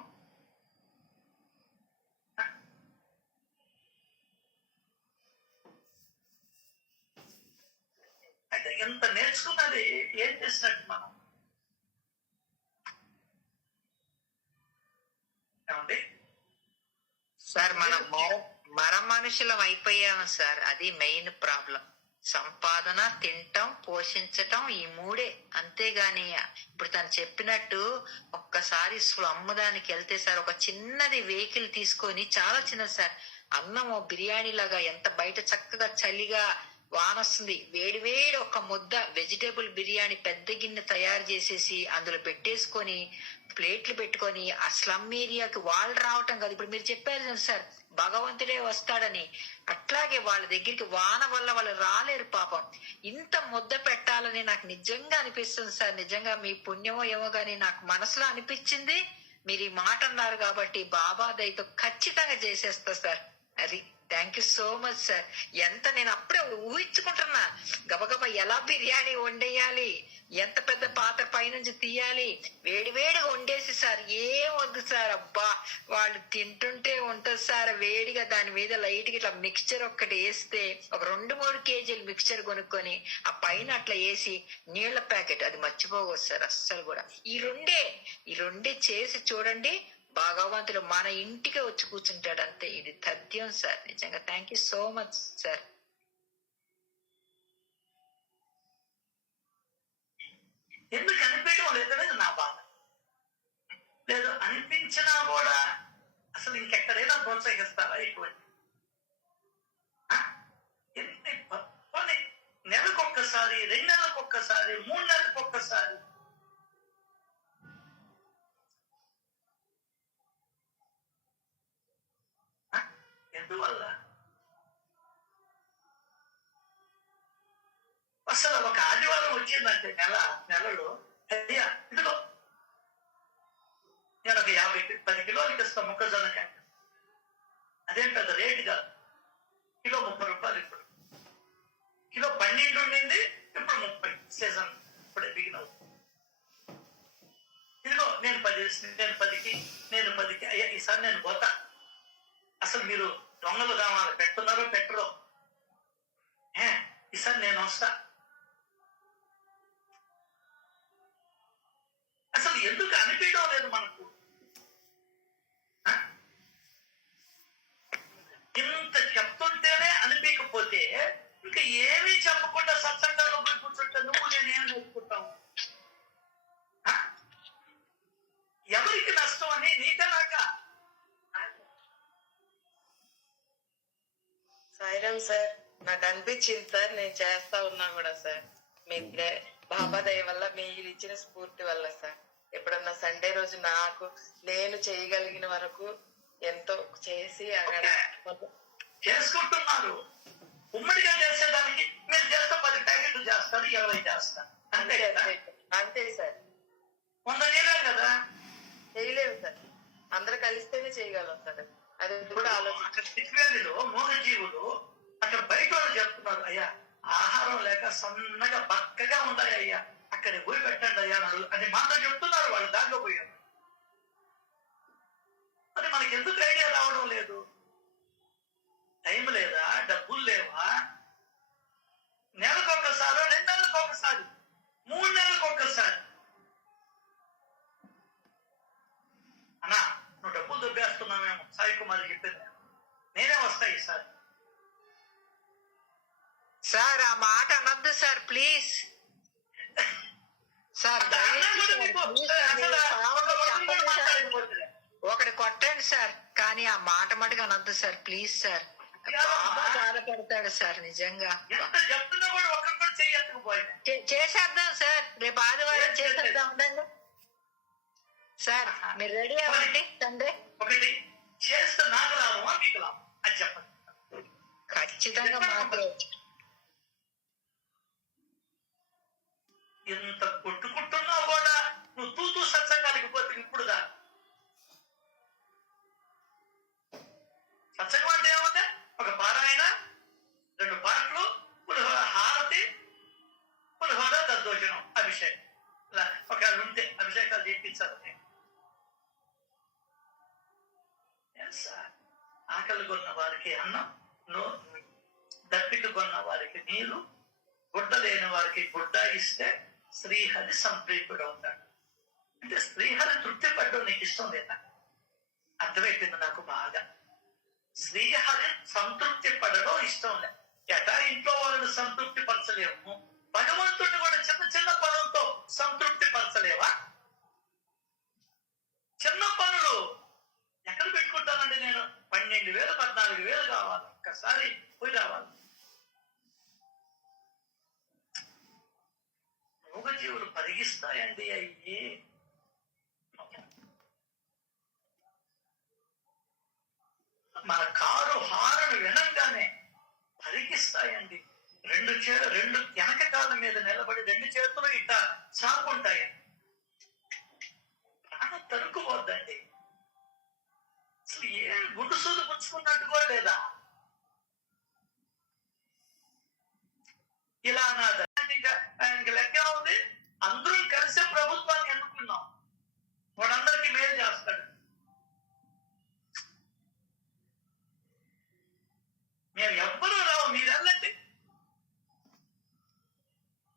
అంటే ఎంత నేర్చుకున్నది ఏం చేసినట్టు మనం. ఏమండి సార్, మనం మర మనుషులం అయిపోయాము సార్. అది మెయిన్ ప్రాబ్లం. సంపాదన, తింటం, పోషించటం, ఈ 3. అంతేగాని ఇప్పుడు తను చెప్పినట్టు ఒక్కసారి అమ్మదానికి వెళ్తే సార్, ఒక చిన్నది వెహికల్ తీసుకొని, చాలా చిన్నది సార్, అన్నము బిర్యానీ లాగా ఎంత బయట చక్కగా చలిగా వానొస్తుంది, వేడి వేడి ఒక ముద్ద వెజిటేబుల్ బిర్యానీ పెద్ద గిన్నె తయారు చేసేసి అందులో పెట్టేసుకొని ప్లేట్లు పెట్టుకొని ఆ స్లమ్ ఏరియాకి వాళ్ళు రావటం కాదు. ఇప్పుడు మీరు చెప్పారు సార్, భగవంతుడే వస్తాడని, అట్లాగే వాళ్ళ దగ్గరికి వాన వల్ల వాళ్ళు రాలేరు పాపం. ఇంత ముద్ద పెట్టాలని నాకు నిజంగా అనిపిస్తుంది సార్. నిజంగా మీ పుణ్యమో ఏమో గాని నాకు మనసులో అనిపించింది. మీరు ఈ మాట అన్నారు కాబట్టి బాబా దయతో ఖచ్చితంగా చేసేస్తా సార్. అది thank you so much sir. ఎంత నేను అప్పుడే ఊహించుకుంటున్నా, గబగబా ఎలా బిర్యానీ వండేయాలి, ఎంత పెద్ద పాత్ర పైనుంచి తీయాలి, వేడి వేడిగా వండేసి సార్, ఏం వద్దు సార్. అబ్బా, వాళ్ళు తింటుంటే ఉంటది సార్ వేడిగా. దాని మీద లైట్ గా ఇట్లా మిక్చర్ ఒక్కటి వేస్తే, ఒక 2-3 కేజీలు మిక్చర్ కొనుక్కొని ఆ పైన అట్లా వేసి నీళ్ల ప్యాకెట్, అది మర్చిపోకూడదు సార్ అస్సలు కూడా. ఈ రెండే చేసి చూడండి, భగవంతుడు మన ఇంటికి వచ్చి కూర్చుంటాడు అంతే. ఇది తథ్యం సార్. నిజంగా thank you so much sir. ఎందుకు అనిపించడం లేదనేది నా బాధ. లేదు అనిపించినా కూడా అసలు ఇంకెక్కడైనా ప్రోత్సహిస్తారా ఇటువంటి? నెలకొక్కసారి, 2 నెలలకొక్కసారి, 3 నెలలకొక్కసారి ఎందువల్ల? అసలు ఒక ఆదివారం వచ్చిందంటే నెలలో అయ్యా ఇదిగో నేను ఒక 50-10 కిలోలకి ఇస్తాను మొక్కజొన్న క్యాంప్. అదేం పెద్ద రేటు కాదు. కిలో 30 రూపాయలు. ఇప్పుడు కిలో 12 ఉండింది, ఇప్పుడు 30. సీజన్ ఇప్పుడే బిగిన్ అవుతుంది. ఇదిగో నేను 10కి అయ్యా ఈసారి నేను పోతా. అసలు మీరు దొంగలు కావాలి, పెట్టున్నారో పెట్టరో, సార్ నేను వస్తా. అసలు ఎందుకు అనిపించడం లేదు మనకు? ఆ? ఇంత చెప్తుంటేనే అనిపించకపోతే ఇంకా ఏమీ చెప్పకుండా సత్సంగాల్లో పోయి కూర్చుంటే నువ్వు నేనేం నేర్చుకుంటావు? ఎవరికి నష్టం అని నీకలాగా? సాయిరామ్ సార్, నాకు అనిపించింది సార్, నేను చేస్తా ఉన్నా కూడా సార్. మీ బాబా దయ వల్ల, మీరు ఇచ్చిన స్ఫూర్తి వల్ల సార్. ఎప్పుడన్నా సండే రోజు నాకు నేను చేయగలిగిన వరకు ఎంతో చేసి అక్కడ చేసుకుంటున్నారు. ఉమ్మడిగా చేసేదానికి మీరు చేస్తే 10 ప్యాకెట్లు చేస్తారు, 20 చేస్తారు, అంతే కదా? అంతే సార్. 100 చేయలేం కదా? చేయలేము సార్. అందరు కలిస్తేనే చేయగలం సార్. అది కూడా ఆలోచించాలి. అక్కడ తిరువేలిలో మూగ జీవులు అక్కడ బయట వాళ్ళు చెప్తున్నారు, అయ్యా ఆహారం లేక సన్నగా బక్కగా ఉన్నాయి అయ్యా, అక్కడ పోయి పెట్టండి అయ్యా అని మాతో చెప్తున్నారు. వాళ్ళు దాంట్లో పోయారు. మరి మనకి ఎందుకు ఐడియా రావడం లేదు? టైం లేదా? డబ్బులు లేవా? నెలకు ఒకసారి, 2 నెలలకు ఒకసారి, 3 నెలలకు ఒకసారి అన్నా నువ్వు డబ్బులు దొబ్బేస్తున్నామేమో సాయి కుమార్ చెప్పింది. నేనే వస్తా ఈసారి. సార్ ఆ మాట అనొద్దు సార్, ప్లీజ్ సార్. ఒకటి కొట్టండి సార్, కానీ ఆ మాట మటుకు అనొద్దు సార్, ప్లీజ్ సార్. బాబా బాధపడతాడు సార్ నిజంగా. చెప్తున్నా కూడా ఒకరితో చేయకపోయింది. చేసేద్దాం సార్, రేపు ఆదివారం చేసేద్దాం. ఉండండి సార్, మీరు రెడీ అవ్వండి తండ్రి. ఒకటి చేస్తే నాకు లాభమా మీకు లాభం అది చెప్పండి. ఖచ్చితంగా మాట్లాడచ్చు. ఇంత కొట్టుకుంటున్నావు కూడా నువ్వు తూతూ సత్సంగానికి పోతే ఇప్పుడుదా? సత్సంగం అంటే ఏముంది? ఒక పారాయణ, 2 పాటలు, పులిహోర హారతి, పులిహోర దద్దోజనం, అభిషేకం. ఒకవేళ ఉంటే అభిషేకాలు చేయించాలి. ఆకలి కొన్న వారికి అన్నం, దప్పిక కొన్న వారికి నీళ్లు, గుడ్డ లేని వారికి గుడ్డ ఇస్తే శ్రీహరి సంప్రీతుడు అవుతాడు. అంటే శ్రీహరి తృప్తి పడ్డం నీకు ఇష్టం లేదా? అర్థమైపోయింది నాకు బాగా. శ్రీహరి సంతృప్తి పడడం ఇష్టం లే. ఎటా ఇంట్లో వాళ్ళని సంతృప్తి పరచలేము, భగవంతుడిని కూడా చిన్న చిన్న పనులతో సంతృప్తి పరచలేవా? చిన్న పనులు ఎక్కడ పెట్టుకుంటానండి నేను? 12,000 14,000 కావాలి, ఒక్కసారి పోయి రావాలి. మూగజీవులు పరిగిస్తాయండి అయ్యి. మన కారు హారను వినంగానే పరిగిస్తాయండి. 2 వెనక కాళ్ళ మీద నిలబడి 2 చేతులు ఇట్ట చాపుంటాయి. ప్రాణం తరుక్కుపోద్దండి. అసలు ఏ గుండు సూదు పుచ్చుకున్నట్టు కూడా లేదా? ఇలా అన్నది. ఇంకా లెక్క ఉంది. అందరం కలిసే ప్రభుత్వాన్ని ఎన్నుకున్నాం, వాడందరికీ మేలు చేస్తాడు. మేము ఎవ్వరూ రావు, మీరు వెళ్ళండి.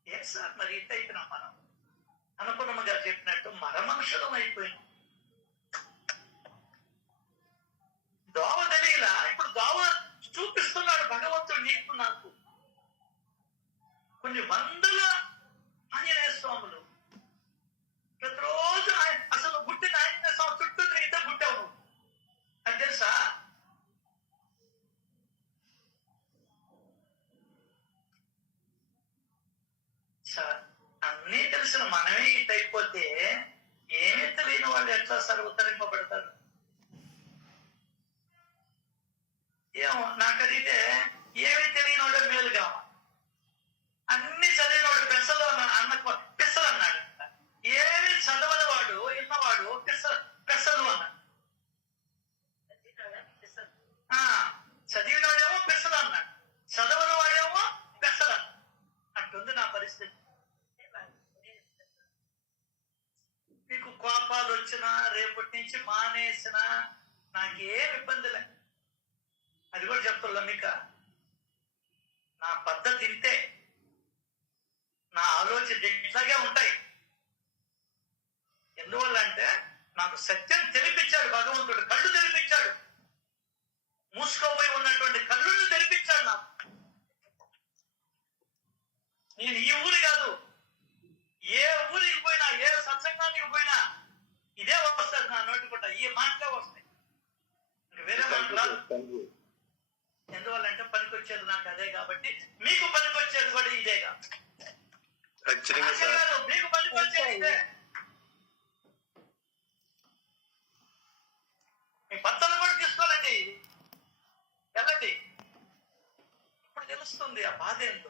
ఏ సార్ మరి ఇట్ అయిపోయినాం మనం. అనుపూర్ణమ్మ గారు చెప్పినట్టు మరమనుషులం అయిపోయినాం. దోవ తెలియలా? ఇప్పుడు దోవ చూపిస్తున్నాడు భగవంతుడు నీకు నాకు. కొన్ని వందల ఆంజనేయ స్వాములు ప్రతిరోజు అసలు గుట్టిన ఆంజనేయ స్వామి చుట్టూ తిరిగితే గుట్టావు. అది తెలుసా? సార్ అన్నీ తెలిసిన మనమే ఇట్ అయిపోతే ఏమీ తెలియని వాళ్ళు ఎట్లా సార్ ఉత్తరింపబడతారు? ఏమో నాకు అడిగితే ఏమీ తెలియని వాడే మేలు కావాలి. అన్ని చదివినవాడు పెసలు పెసలు అన్నాడు. ఏమి చదవని వాడు విన్నవాడు పెసలు అన్నాడు. చదివినవాడేమో పెసలు అన్నాడు, చదవని వాడేమో పెసలు అన్నాడు. అట్టుంది నా పరిస్థితి. మీకు కోపాలు వచ్చినా రేపటి నుంచి మానేసినా నాకేం ఇబ్బంది లే. అది కూడా చెప్తున్నా మీకు, నా పద్ధతి ఇంతే. నా ఆలోచన ఇట్లాగే ఉంటాయి. ఎందువల్ల అంటే నాకు సత్యం తెలిపించాడు భగవంతుడు, కళ్ళు తెలిపించాడు, మూసుకోపోయి ఉన్నటువంటి కళ్ళుని తెలిపించాడు నాకు. నేను ఈ ఊరి కాదు, ఏ ఊరికి పోయినా, ఏ సత్సంగానికి పోయినా ఇదే వస్తుంది నా నోటి పుట్ట, ఈ మాటలే వస్తాయి, వేరే మాటలు. ఎందువల్లంటే పనికొచ్చేది నాకు అదే కాబట్టి, మీకు పనికొచ్చేది కూడా ఇదేగా. మీకు పనికొచ్చేది ఇదే. మీ భర్తలు కూడా తీసుకోవాలండి, వెళ్ళండి. ఇప్పుడు తెలుస్తుంది ఆ బాధ ఏంటో.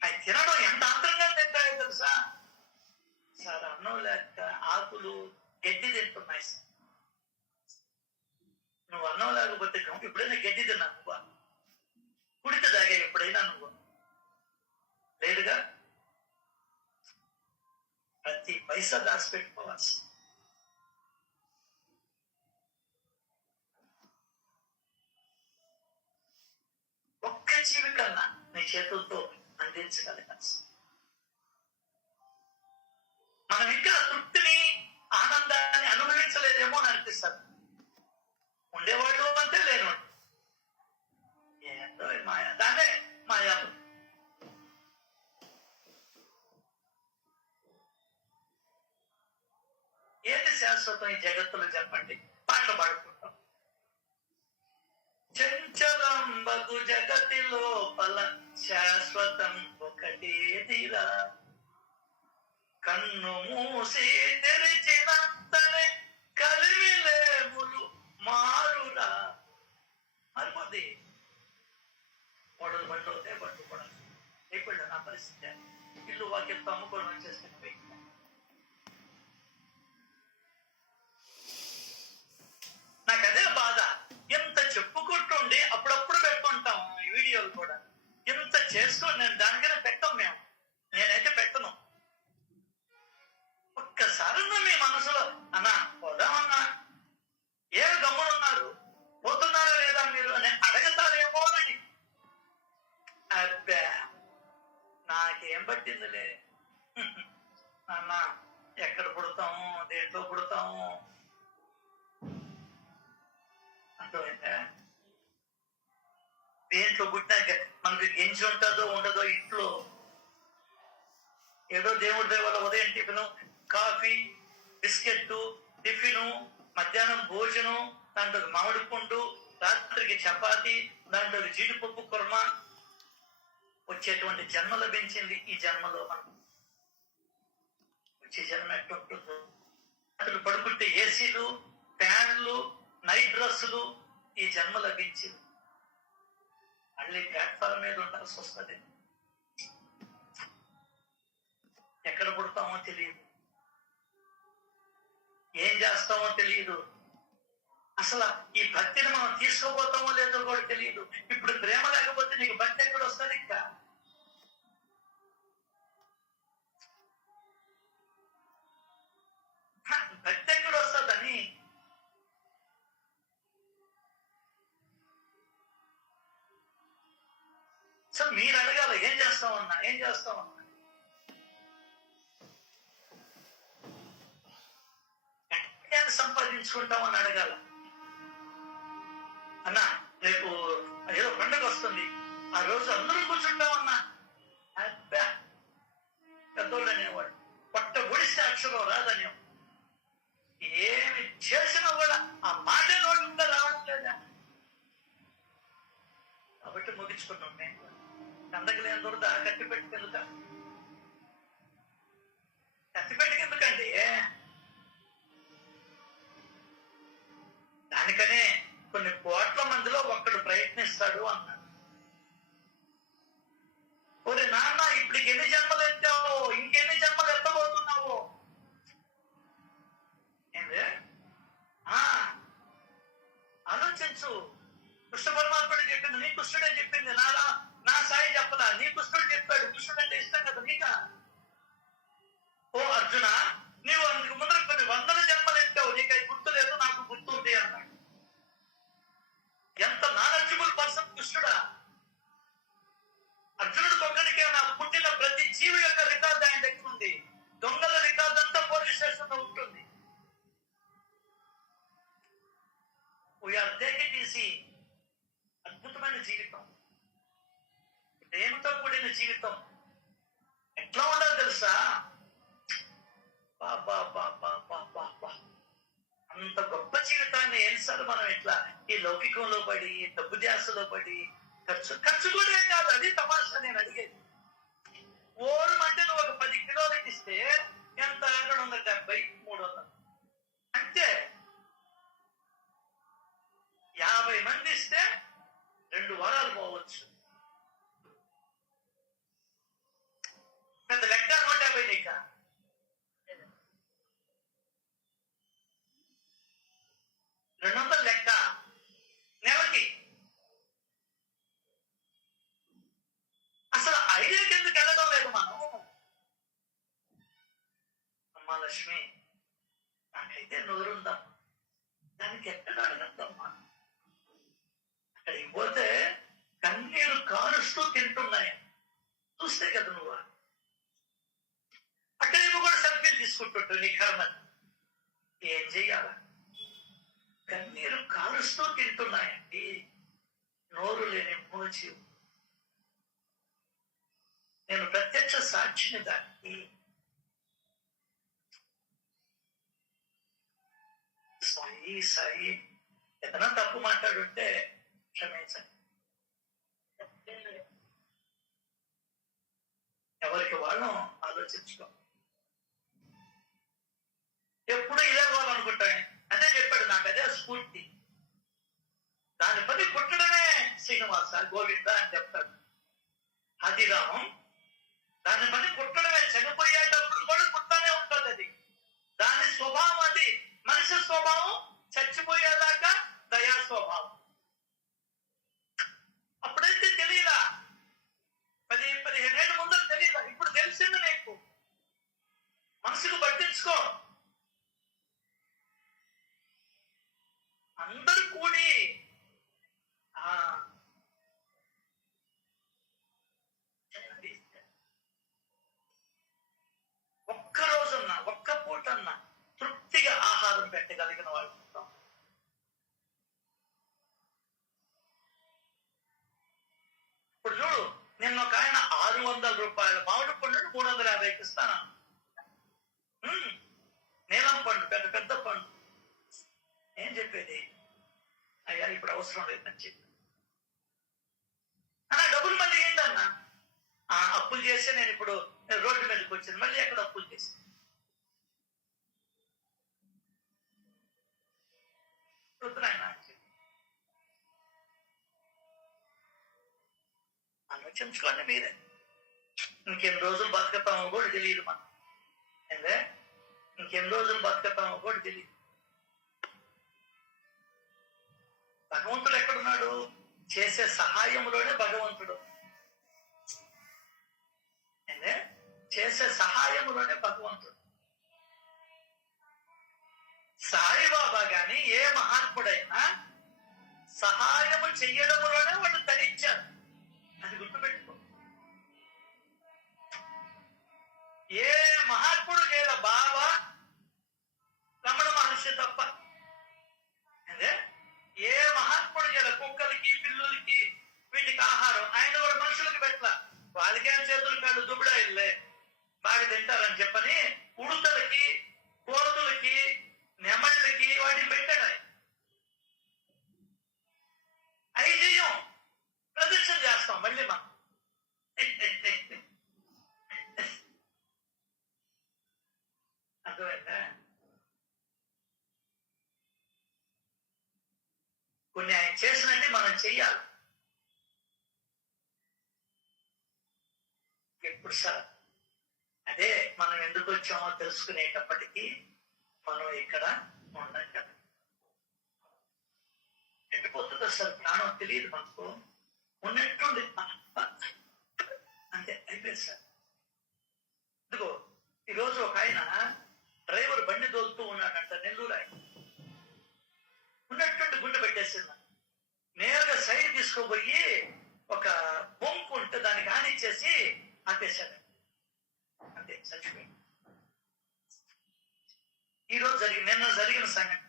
అవి తినడం ఎంత ఆంతరంగా తింటాయో తెలుసా సార్? అన్నం లేక ఆకులు గడ్డి తింటున్నాయి సార్. నువ్వు అన్నం లేకపోతే ఎప్పుడైనా గడ్డి తిన్నా నువ్వు? కుడితే తాగా ఎప్పుడైనా నువ్వు? లేదుగా. ప్రతి పైసా దాచిపెట్టుకోవాలి. ఒక్క జీవి కన్నా నీ చేతులతో అందించగలగాలి. మనం ఇంకా తృప్తిని, ఆనందాన్ని అనుభవించలేదేమో అని అనిపిస్తుంది. ఉండేవాళ్ళు అంటే లేనివాడు ఏంటో మాయా, దాన్నే మాయా. ఏంటి శాశ్వతం ఈ జగత్తులో చెప్పండి? పాటలు పాడుకుంటాం. చంచలం బగు జగతి లోపల శాశ్వతం ఒకటే తీరా, కన్ను మూసి తెరిచినంతనే కలిమిలేములు మారురా. మరిపోద్ది. మొదలు బండ్లు అవుతాయి, బండ్లు కూడా అయిపోయింది నా పరిస్థితి. ఇల్లు వాక్యంతో అమ్ముకోవడం వచ్చేస్తుంది. నాకు అదే బాధ. ఎంత చెప్పుకుంటుండి అప్పుడప్పుడు పెట్టుకుంటాం ఈ వీడియోలు కూడా. ఎంత చేసుకోండి, నేను దానికైనా పెట్టం మేము. నేనైతే పెట్టను. ఒక్కసారి మీ మనసులో అన్నా పోదామన్నా, ఏమి గమ్మునున్నారు, పోతున్నారా లేదా మీరు అని అడగతారేమో అని. అబ్బా నాకేం పట్టిందిలే అన్న, ఎక్కడ పుడతాము, దేంట్లో పుడతాము అర్థమైందా? దేంట్లో పుట్టినాక మనకి గెంజి ఉంటుందో ఉండదో ఇంట్లో. ఏదో దేవుడి దేవాల ఉదయం టిఫిను, కాఫీ, బిస్కెట్, టిఫిను, మధ్యాహ్నం భోజనం, దాంట్లో మామిడి పండు, రాత్రికి చపాతి, దాంట్లో జీడిపప్పు కుర్మ. వచ్చేటువంటి జన్మ లభించింది ఈ జన్మలో. మనం వచ్చే జన్మ ఎట్టుంటుందో. అసలు పడుకుంటే ఏసీలు, ఫ్యాన్లు, నైట్ డ్రెస్సులు. ఈ జన్మ లభించింది. మళ్ళీ ప్లాట్ఫామ్ మీద ఉండాల్సి వస్తుంది. ఎక్కడ పుడతామో తెలియదు, ఏం చేస్తామో తెలియదు. అసలు ఈ భక్తిని మనం తీసుకోపోతామో లేదో కూడా తెలియదు. ఇప్పుడు ప్రేమ లేకపోతే నీకు భక్తి ఎక్కడ వస్తుంది? ఇంకా భక్తి ఎక్కడ వస్తుందని. సో మీరు అడగాల, ఏం చేస్తామన్నా, ఏం చేస్తామన్నా. ఎక్కడ సంపాదించుకుంటామని అడగాల. అన్నా రేపు ఏదో పండుగ వస్తుంది, ఆ రోజు అందరూ కూర్చుంటామన్నా. అబ్బా పెద్దోళ్ళు అనేవాడు, పొట్ట ఒడిస్తే అక్షరం రాదనేవాడు. ఏమి చేసినా కూడా ఆ మాట నోటిందా రావడం లేదా. కాబట్టి ముగించుకున్నాం. మేము అందరికి లేని దొరుకుతా కత్తి పెట్టుకెళ్తా. కత్తి పెట్టుకెందుకండి? దానికనే కొన్ని కోట్ల మందిలో ఒక్కడు ప్రయత్నిస్తాడు అన్నాడు. ఒరే నాన్న, ఇప్పటికి ఎన్ని జన్మలు ఎత్తావు, ఇంకెన్ని జన్మలు ఎత్తబోతున్నావు? ఏంది? ఆలోచించు. కృష్ణ పరమాత్ముడు చెప్పింది, నీ కృష్ణుడే చెప్పింది, నా సాయి చెప్పదా? నీ కృష్ణుడు చెప్పాడు. కృష్ణుడు అంటే ఇష్టం కదా నీకా? ఓ అర్జున, నీవు అందుకు ముందర కొన్ని వందల జన్మలు ఎత్తావు, నీకు అది గుర్తు లేదు, నాకు గుర్తుంది అన్నాడు. ఎంత నాలెడ్జబుల్ పర్సన్ కృష్ణుడా! We are take it easy. అద్భుతమైన జీవితం, ప్రేమతో కూడిన జీవితం ఎట్లా ఉండాలి తెలుసా? బాబా బాబా బాబా బా, అంత గొప్ప జీవితాన్ని ఎన్నిసార్లు మనం ఇట్లా ఈ లౌకికంలో పడి, డబ్బు ధ్యాసలో పడి, ఖర్చు కూడా ఏం కాదు. అది తమాషా నేను అడిగేది. ఓరం అంటే నువ్వు ఒక 10 కిలోలకి ఇస్తే ఎంత? 270, 300 అంతే. 50 మంది ఇస్తే 2 వారాలు పోవచ్చు. పెద్ద లెక్క 150 లెక్క. లెక్క నెలకి. అసలు ఐడియాకి ఎందుకు వెళ్ళడం లేదు మనం? అమ్మా లక్ష్మి, నాకైతే నోరుందా, దానికి ఎక్కడ అడగద్దమ్మా. అక్కడికి పోతే కన్నీరు కారుస్తూ తింటున్నాయి, చూస్తే కదా నువ్వు. అక్కడ నువ్వు కూడా సెల్ఫీలు తీసుకుంటుంటావు నీ కర్మ. ఏం చెయ్యాల? కన్నీరు కారుస్తూ తింటున్నాయండి నోరు లేని మోచి. నేను ప్రత్యక్ష సాక్షిని దానికి. సాయి సాయి ఏదైనా తప్పు మాట్లాడుంటే క్షమించండి. ఎవరికి వాళ్ళం ఆలోచించుకో. ఎప్పుడు ఇదే పోవాలనుకుంటాయి. అదే చెప్పాడు నాకు, అదే స్ఫూర్తి. దాని పని పుట్టడమే శ్రీనివాస గోవింద అని చెప్తాడు ఆదిరామం. దాని పని పుట్టడమే. చనిపోయేటప్పుడు కూడా పుట్టానే ఉంటుంది అది. దాని స్వభావం అది. మనిషి స్వభావం చచ్చిపోయేదాకా దయా స్వభావం. అప్పుడైతే తెలియలా, 10-15 ఏళ్ళ ముందర తెలియలా. ఇప్పుడు తెలిసింది నీకు. మనసుకు పట్టించుకో. అందరూ కూడి ఒక్క రోజున్నా, ఒక్క పూటన్నా తృప్తిగా ఆహారం పెట్టగలిగిన వాళ్ళు. ఇప్పుడు చూడు, నిన్న ఒక ఆయన 600 రూపాయల మామిడి పండును 350కి ఇస్తాను. నీలం పండు, పెద్ద పెద్ద పండు. ఏం చెప్పేది? అయ్యా ఇప్పుడు అవసరం లేదని చెప్పి అన్న డబ్బులు మళ్ళీ ఏంటన్నా? అప్పులు చేస్తే నేను ఇప్పుడు రోడ్డు మీదకి వచ్చాను. మళ్ళీ ఎక్కడ అప్పులు చేసి ఆలోచించుకోండి మీరే. ఇంకెన్ని రోజులు బతుకుతామో కూడా తెలియదు మనం. ఏందే ఇంకెన్ని రోజులు బతుకుతామో కూడా తెలియదు. భగవంతుడు ఎక్కడున్నాడు? చేసే సహాయంలోనే భగవంతుడు. చేసే సహాయంలోనే భగవంతుడు. సాయిబాబా గాని ఏ మహాత్ముడైనా సహాయము చెయ్యడంలోనే వాళ్ళు తరించారు. అది గుర్తుపెట్టుకో. ఏ మహాత్ముడు లేదా, బాబా రమణ మహర్షి తప్ప. అదే ఏ మహాత్ముడు చేయాలి? కుక్కలకి, పిల్లులకి, వీటికి ఆహారం ఆయన కూడా మనుషులకు పెట్టాల. వాళ్ళకేం చేతులు కాళ్ళు దుబ్బడాయిల్లే, బాగా తింటారని చెప్పని ఉడుతలకి, కోతులకి, నెమళ్ళకి వాటిని పెట్టాడు ఆయన. అవి చెయ్యం, ప్రదర్శన చేస్తాం మళ్ళీ మనం. అర్థమైందా? కొన్ని ఆయన చేసినట్టు మనం చెయ్యాలి. ఎప్పుడు సార్ అదే మనం ఎందుకు వచ్చామో తెలుసుకునేటప్పటికీ మనం ఇక్కడ ఉండం కదా. ఎండిపోతుందో సార్ ప్రాణం తెలియదు మనకు. ఉన్నట్టుండి అంతే అయిపోయింది సార్. ఇదిగో ఈరోజు ఒక ఆయన డ్రైవర్ బండి తోలుతూ ఉన్నాడంట నెల్లూరు. ఆయన ఉన్నట్టుండి గుండె పెట్టేసింది. నేరుగా సైడ్ తీసుకోబోయి ఒక బొంకు ఉంటే దానికి ఆనిచ్చేసి ఆపేశాడు. అంతే, చచ్చిపోయింది. ఈరోజు నిన్న జరిగిన సంఘటన.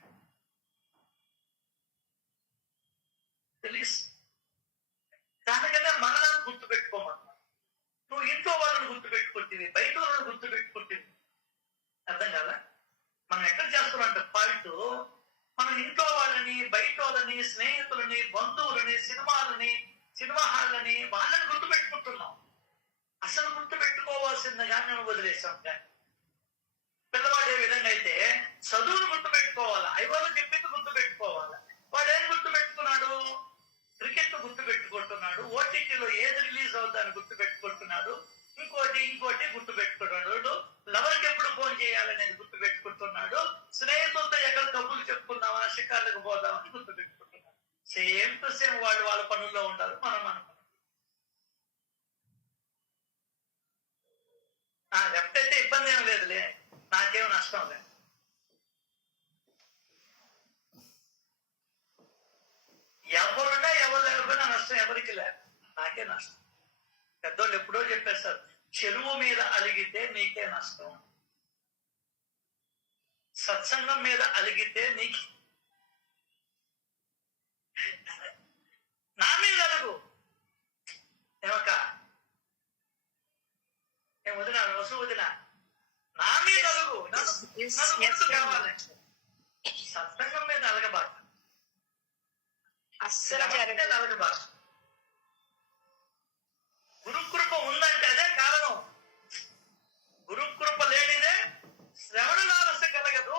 పెట్టుకుంటుంది, బయట వాళ్ళని గుర్తు పెట్టుకుంటుంది. అర్థం కదా? మనం ఎక్కడ చేస్తున్నాం అంటే ఫాల్ట్, మనం ఇంట్లో వాళ్ళని, బయట వాళ్ళని, స్నేహితులని, బంధువులని, సినిమా హాళ్ళని వాళ్ళని గుర్తు పెట్టుకుంటున్నాం. అసలు గుర్తు పెట్టుకోవాల్సిందిగా మేము వదిలేసాం. కానీ పిల్లవాడు ఏ విధంగా అయితే చదువును గుర్తు పెట్టుకోవాలా, ఐవాళ్ళు చెప్పింది గుర్తు పెట్టుకోవాలా. వాడు ఏం గుర్తు పెట్టుకున్నాడు? క్రికెట్ గుర్తు పెట్టుకుంటున్నాడు, ఓటీటీలో ఏది రిలీజ్ అవుతాను గుర్తు పెట్టుకుంటున్నాడు, ఇంకోటి గుర్తు పెట్టుకుంటున్నాడు, లవర్కి ఎప్పుడు ఫోన్ చేయాలనేది గుర్తు పెట్టుకుంటున్నాడు, స్నేహితులతో ఎక్కడ కబుర్లు చెప్పుకుందామా, షికార్లకు పోదామని గుర్తు పెట్టుకుంటున్నాడు. సేమ్ టు సేమ్ వాళ్ళు వాళ్ళ పనుల్లో ఉంటారు, మనం మన పనులు. లెఫ్ట్ అయితే ఇబ్బంది ఏం లేదులే, నాకేం నష్టం లేదు. ఎవరున్నా ఎవరు లేకపోయినా నష్టం ఎవరికి లేదు, నాకే నష్టం. పెద్దోళ్ళు ఎప్పుడో చెప్పేస్తారు, చెరువు మీద అలిగితే నీకే నష్టం, సత్సంగం మీద అలిగితే నీకు. నా మీద అలుగు ఏమక్క, ఏం వదిన, వదిన, నా మీద అలుగు, నన్ను గుర్తు కావాలి. సత్సంగం మీద అలగబాక, అస్సలు అలగబాక. గురుకృప ఉందంటే అదే కారణం. గురుకృప లేనిదే శ్రవణ లాలస కలగదు.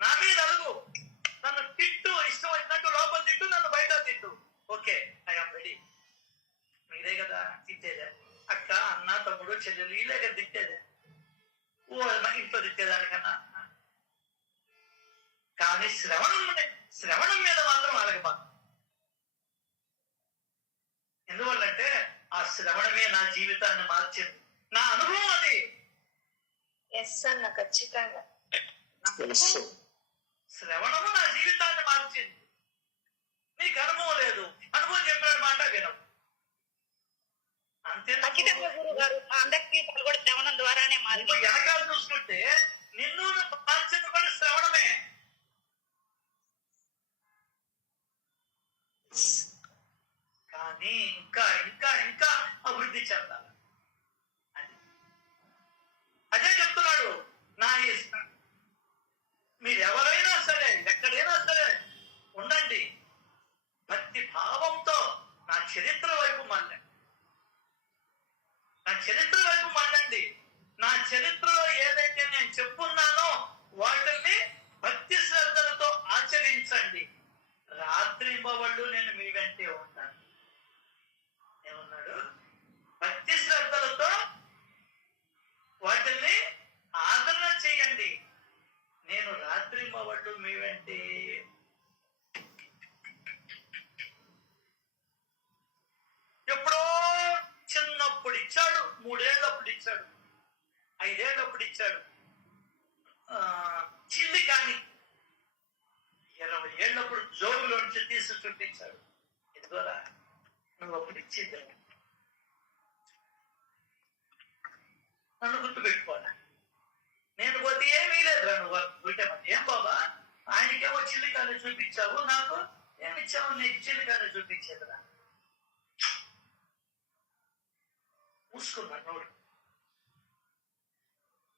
నా మీద అలుగు, నన్ను తిట్టు, ఇష్టం వచ్చినట్టు లోపల తిట్టు, నన్ను బయట తిట్టు, ఓకే, ఐఎమ్ రెడీ. మీరే కదా తిట్టేదే, అక్క, అన్న, తమ్ముడు, చెల్లెలు, వీళ్ళే కదా తిట్టేదే. ఇంట్లో తిట్టేదానికన్నా. కానీ శ్రవణం మీద మాత్రం అలగబా. ఎందువల్లంటే ఆ శ్రవణమే నా జీవితాన్ని మార్చింది, నా అనుభవం అది. ఎస్ అన్న, ఖచ్చితంగా శ్రవణము నా జీవితాన్ని మార్చింది. నీకు అనుభవం లేదు, అనుభవం చెప్పిన మాట వినవు, అంతే. గురువు గారు అందరికీ కూడా శ్రవణం ద్వారానే మారి వెనకాల చూసుకుంటే నిన్ను మార్చింది కూడా శ్రవణమే. కానీ ఇంకా ఇంకా ఇంకా అభివృద్ధి చెందాలి. అదే చెప్తున్నాడు, నా మీరు ఎవరైనా సరే, ఎక్కడైనా సరే ఉండండి, భక్తి భావంతో నా చరిత్ర వైపు మళ్ళండి, నా చరిత్ర వైపు మళ్ళండి. నా చరిత్రలో ఏదైతే నేను చెప్పున్నానో వాటిని భక్తి శ్రద్ధలతో ఆచరించండి. రాత్రింబవళ్ళు నేను మీ వెంటే ఉంటాను. ఏమన్నాడు? భక్తి శ్రద్ధలతో వాటిని ఆదరణ చేయండి, నేను రాత్రింబవళ్ళు మీ వెంటే. ఎప్పుడో చిన్నప్పుడు ఇచ్చాడు, 3 ఏళ్ళప్పుడు ఇచ్చాడు, 5 ఏళ్ళప్పుడు ఇచ్చాడు. చిల్లి కానీ 20 ఏళ్ళప్పుడు జోబులోంచి తీసి చూపించాడు. ఎందువల్ల? నువ్వు అప్పుడు ఇచ్చింది నన్ను గుర్తు పెట్టుకోవాలి. నేను పోతే ఏమీ లేదురా, నువ్వు గుర్తేమని. ఏం బాబా, ఆయనకేమో చిల్లి కానీ చూపించావు, నాకు ఏమిచ్చావు? నీకు చిల్లి కానీ చూపించేదిరా. మూసుకున్నాడు నోడు.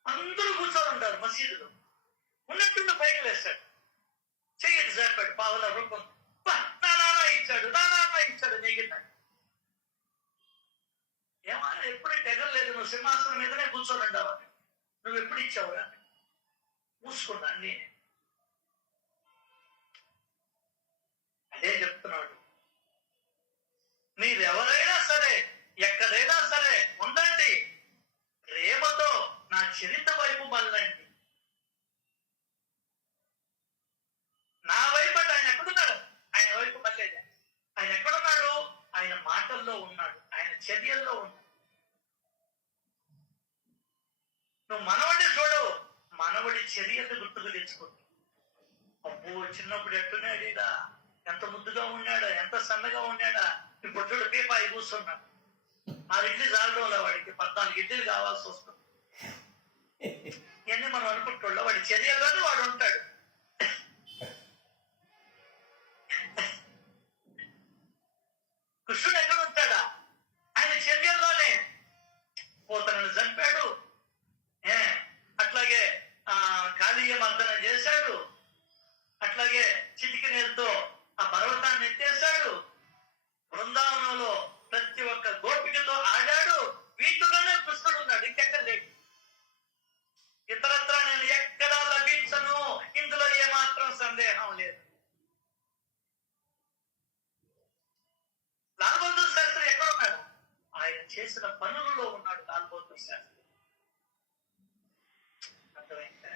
అందరూ కూర్చొని ఉంటారు మసీదులో, ఉన్నట్టుండి పైకి వేస్తాడు, చెయ్యదు చెప్పాడు, పావుల రూపం, నా నాన్న ఇచ్చాడు నెగిన్నాడు. ఏమా, ఎప్పుడు తెగలేదు, నువ్వు సింహాసనం మీదనే కూర్చొని ఉండవా, నువ్వు ఎప్పుడు ఇచ్చావురా? మూసుకున్నా నేనే. అదే చెప్తున్నాడు, మీరెవరైనా సరే, ఎక్కడైనా సరే ఉండండి, ప్రేమతో నా చరిత్ర వైపు మళ్ళండి. నా వైపు అంటే ఆయన ఎక్కడున్నాడు? ఆయన వైపు మళ్ళేది. ఆయన ఎక్కడున్నాడు? ఆయన మాటల్లో ఉన్నాడు, ఆయన చర్యల్లో ఉన్నాడు. నువ్వు మనవడిని చూడు, మనవడి చర్యలు గుర్తుకు తెచ్చుకుంటు. అబ్బో, చిన్నప్పుడు ఎట్టున్నాడు ఇలా, ఎంత ముద్దుగా ఉన్నాడా, ఎంత సన్నగా ఉన్నాడా, ఇప్పుడు చూడు పీపాయి కూర్చున్నాడు. 6 ఇడ్లీ చాలడంలో వాడికి 14 ఇడ్లీలు కావాల్సి వస్తుంది. ఇవన్నీ మనం అనుకుంటున్నా, వాడి చర్యల్లోనే వాడు ఉంటాడు. కృష్ణుడు ఎక్కడ ఉంటాడా? ఆయన చర్యల్లోనే. పోతనను చేసిన పనులలో ఉన్నాడు తాగుబోతు శాస్త్రి. అర్థమైందా?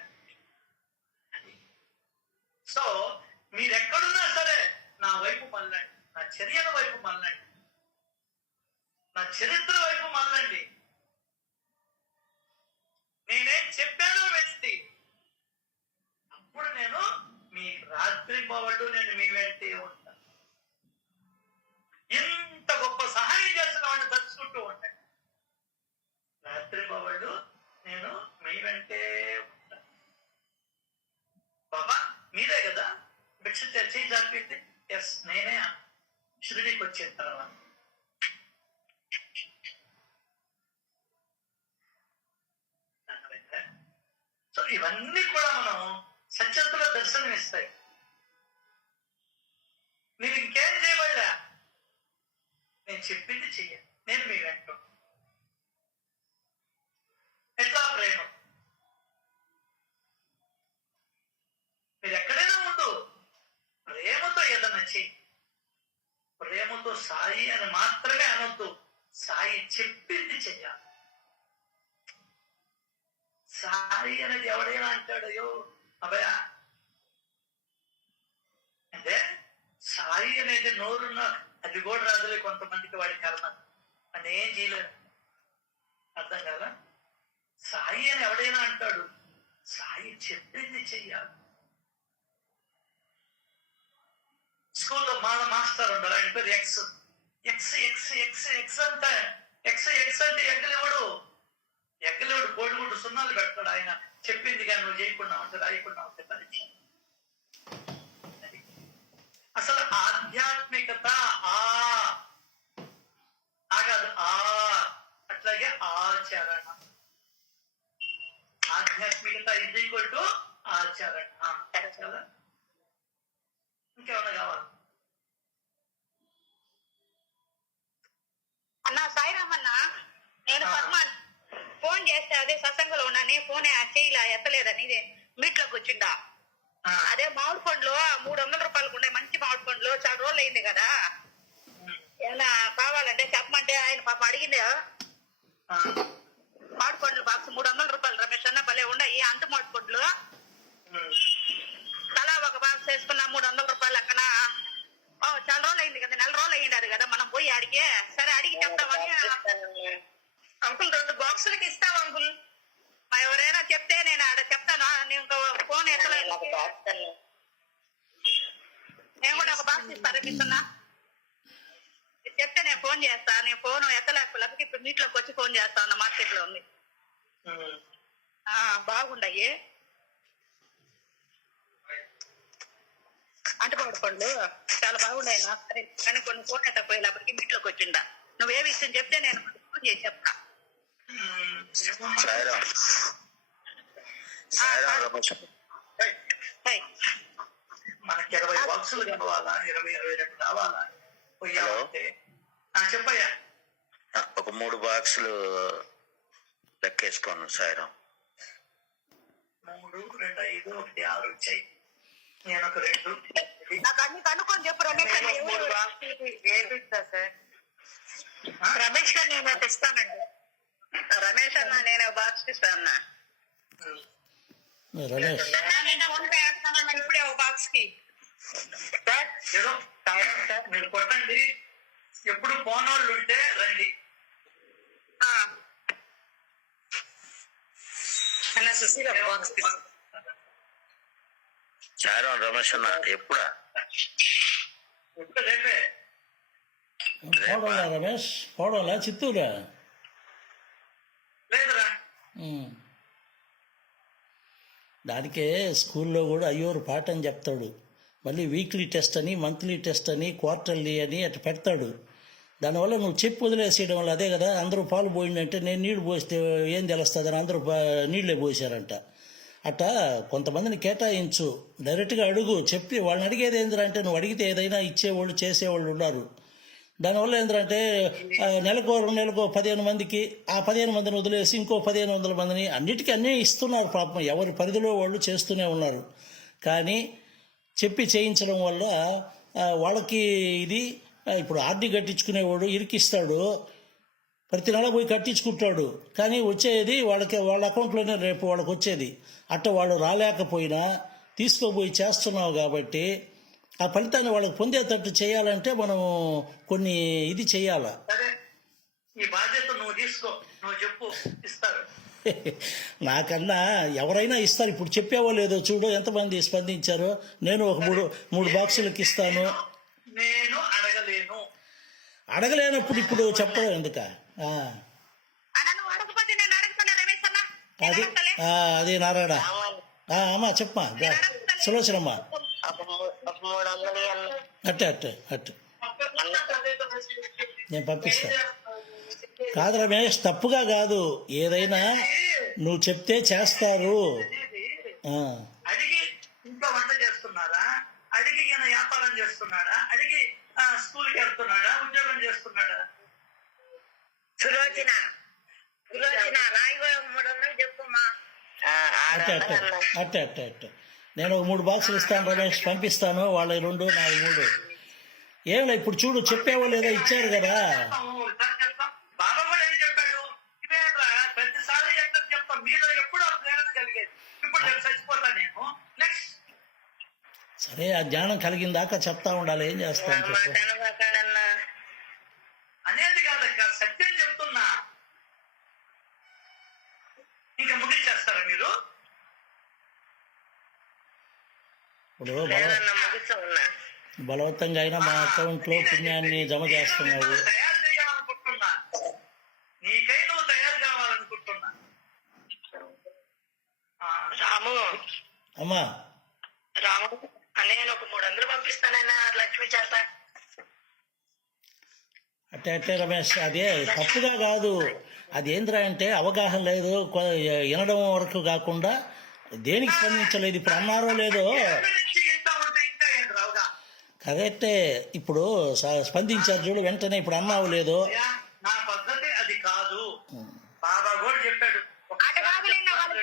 సో మీరెక్కడున్నా సరే నా వైపు మళ్ళండి, నా చర్యల వైపు మళ్ళండి, నా చరిత్ర వైపు మళ్ళండి. నేనేం చెప్పానో వ్యక్తి అప్పుడు నేను మీ రాత్రి పవళ్ళు నేను మీ వెంటే ఉంటాను. ఎంత గొప్ప సహాయం చేసిన వాడిని తలుచుకుంటూ ఉంటాను. రాత్రి పవళ్ళు నేను మీ వెంటే ఉంటాను. బాబా మీరే కదా భిక్ష చేసి జరిపింది. ఎస్ నేనే షిరిడీకి వచ్చిన తర్వాత. సో ఇవన్నీ కూడా మనం సత్యంతులో దర్శనమిస్తాయి. మీరు ఇంకేం చేయబడలే, నేను చెప్పింది చెయ్య, నేను మీ వెంట. ఎట్లా ప్రేమ? మీరు ఎక్కడైనా ఉండు, ప్రేమతో ఏదన్నా చెయ్యి. ప్రేమతో సాయి అని మాత్రమే అనొద్దు, సాయి చెప్పింది చెయ్యాలి. సాయి అనేది ఎవడైనా అంటాడు, అయ్యో అభయ అంటే సాయి అనేది నోరున్న అది కూడా రాదులే కొంతమందికి వాడి కర్మ అని ఏం చేయలేదు. అర్థం కదా? సాయి అని ఎవడైనా అంటాడు, సాయి చెప్పింది చెయ్యాలి. స్కూల్లో మాస్టర్ ఉంటారు, ఆయన పేరు X X X X X అంటే ఎక్స్ ఎక్స్ అంటే ఎగ్గలేవాడు కోడిగుడ్డు సున్నాలు పెడతాడు. ఆయన చెప్పింది కానీ నువ్వు చేయకుండా ఉంటే రాయకుండా ఉంటే పరీక్ష. అసలు ఆధ్యాత్మికత కాదు, అట్లాగే ఆచరణ. ఆధ్యాత్మికత ఇది ఈక్వల్ టు ఆచరణ. కదా? ఇంకేమన్నా కావాలి? అన్నా సాయిరామ్ అన్న, నేను పద్మ ఫోన్ చేస్తే అదే సత్సంగంలో ఉన్నా, నేను ఫోన్ చేయలే, ఎత్తలేదని మీట్లో కూర్చుండా. అదే మామిడి పండ్లు 300 రూపాయలకు ఉన్నాయి, మంచి మామిడి పండ్లు, చాలా రోజులు అయింది కదా. ఏమన్నా కావాలంటే చెప్పమంటే ఆయన పాప అడిగింది. మామిడి పండ్లు బాక్స్ 300 రూపాయలు రమేష్ అన్న, భలే ఉన్నాయి అంత మామిడి పండ్లు. తలా ఒక బాక్స్ వేసుకున్నా 300 రూపాయలు. అక్కడ చాలా రోజులు అయింది కదా, 4 రోజులు అయ్యింది కదా మనం పోయి అడిగి. సరే అడిగి చెప్తామని. అంకుల్ 2 బాక్సులకి ఇస్తావు అంకుల్? ఎవరైనా చెప్తే నేను ఆడ చెప్తాను. నేను ఫోన్ ఎత్తలేదు, నేను కూడా ఒక బాక్స్ ఇస్తాను రమిస్తున్నా. చెప్తే నేను ఫోన్ చేస్తాను. నేను ఫోన్ ఎత్తలేకపోతే ఇప్పుడు మీట్లోకి వచ్చి ఫోన్ చేస్తాను. మార్కెట్ లో ఉంది, బాగుండయి అంటుకోడు పండ్లు, చాలా బాగున్నాయి. సరే కానీ కొన్ని ఫోన్ ఎత్తకపోయేటప్పటికి మీట్లోకి వచ్చిండా. నువ్వే విషయం చెప్తే నేను ఫోన్ చేసి చెప్తా. మనకి 20 బాక్సులు కావాలా, 20-22 కావాలా? చెప్పయ్యా. ఒక 3 బాక్సులు లెక్కేసుకోను సాయిరాం. 3, 2, 5, 1, 6 వచ్చాయి. నేను ఒక 2 నాకు అన్ని కనుక్కొని చెప్పు రమేష్. సార్ రమేష్ గారు నేను ఇస్తానండి. రమేష్ అన్న నేను బాక్స్ ఇస్తాను. ఇప్పుడే ఒక బాక్స్ కి ఏదో మీరు కొట్టండి. ఎప్పుడు పోనోళ్ళు ఉంటే రండి. సాయిరాం రమేష్ అన్న ఎప్పుడా? ఇప్పుడు రేపే. పోవడంలా రమేష్, పోవడంలా చిత్తూరా? లేదురా. దానికే స్కూల్లో కూడా అయ్యోరు పాఠం చెప్తాడు. మళ్ళీ వీక్లీ టెస్ట్ అని, మంత్లీ టెస్ట్ అని, క్వార్టర్లీ అని అట్లా పెడతాడు. దానివల్ల నువ్వు చెప్పి వదిలేసేయడం వల్ల అదే కదా, అందరూ పాలు పోయిందంటే నేను నీళ్లు పోస్తే ఏం తెలుస్తుందని అందరూ నీళ్ళే పోసారంట. అట్టా కొంతమందిని కేటాయించు, డైరెక్ట్గా అడుగు, చెప్పి వాళ్ళని అడిగేది ఏంటంటే నువ్వు అడిగితే ఏదైనా ఇచ్చేవాళ్ళు చేసేవాళ్ళు ఉన్నారు. దానివల్ల ఏంటంటే నెలకో 15 మందికి, ఆ 15 మందిని వదిలేసి ఇంకో 1500 మందిని అన్నిటికీ అన్నీ ఇస్తున్నారు. పాపం ఎవరి పరిధిలో వాళ్ళు చేస్తూనే ఉన్నారు. కానీ చెప్పి చేయించడం వల్ల వాళ్ళకి ఇది ఇప్పుడు ఆర్డీ కట్టించుకునేవాడు ఇరికిస్తాడు. ప్రతి నెల పోయి కట్టించుకుంటాడు, కానీ వచ్చేది వాళ్ళ అకౌంట్లోనే రేపు వాళ్ళకి వచ్చేది. అట్ట వాళ్ళు రాలేకపోయినా తీసుకోపోయి చేస్తున్నావు కాబట్టి ఆ ఫలితాన్ని వాళ్ళకి పొందేటట్టు చేయాలంటే మనం కొన్ని ఇది చేయాలా. సరే, ఈ బాధ్యత నువ్వు తీసుకో, నువ్వు చెప్పు, ఇస్తారు. నాకన్నా ఎవరైనా ఇస్తారు. ఇప్పుడు చెప్పావో లేదో చూడు, ఎంతమంది స్పందించారో. నేను ఒక మూడు బాక్సులకి ఇస్తాను. నేను అడగలేను. అడగలేనప్పుడు ఇప్పుడు చెప్పడం ఎందుక? అన్న నువ్వు అడగకపోతే నేను అడుగుతాను రమేష్ అన్న. అది అది నారాయణ. అమ్మా చెప్పమ్మా, సులోచనమ్మా. అట్టు నేను పంపిస్తా. కాదు రమేష్, తప్పుగా కాదు, ఏదైనా నువ్వు చెప్తే చేస్తారు. అడిగి ఇంట్లో వంట చేస్తున్నారా, అడిగి ఈయన వ్యాపారం చేస్తున్నాడా, అడిగి స్కూల్కి వెళ్తున్నాడా, ఉద్యోగం చేస్తున్నాడా? సులోచన రాయి 300 చెప్పుమా. అట్టే నేను ఒక 3 బాక్సులు ఇస్తాను రమేష్, పంపిస్తాను. వాళ్ళ 2 నాది 3. ఏం ఇప్పుడు చూడు, చెప్పావో లేదా, ఇచ్చారు కదా. బాబా కూడా ఏం చెప్పాడు? ప్రతిసారి ఎక్కడ చెప్తాం, మీలో ఎప్పుడు ప్రేరణ కలిగేది. ఇప్పుడు నేను చచ్చిపోతా, నేను నెక్స్ట్. సరే, ఆ జ్ఞానం కలిగిన దాకా చెప్తా ఉండాలి. ఏం చేస్తాను చెప్పు. అనేది కాదక్క, సత్యం చెప్తున్నా. ఇంకా ముగించేస్తారా మీరు? ఇప్పుడు బలవంతంగా అయినా మా అకౌంట్లో పుణ్యాన్ని జమ చేస్తున్నావు. తయారు చేయాలనుకుంటున్నా, నీకై నువ్వు తయారు కావాలనుకుంటున్నా. రాము అమ్మా, నేను ఒక 300 పంపిస్తానన్నా లక్ష్మి చేత. అట్టే రమేష్, అదే తప్పుగా కాదు. అది ఏంద్రా అంటే అవగాహన లేదు, వినడం వరకు కాకుండా దేనికి స్పందించలేదు. ఇప్పుడు అన్నారో లేదో కరెక్టే. ఇప్పుడు స్పందించారు చూడు, వెంటనే ఇప్పుడు అన్నావు లేదో. నా పద్ధతి అది కాదు. బాబా కూడా చెప్పాడు.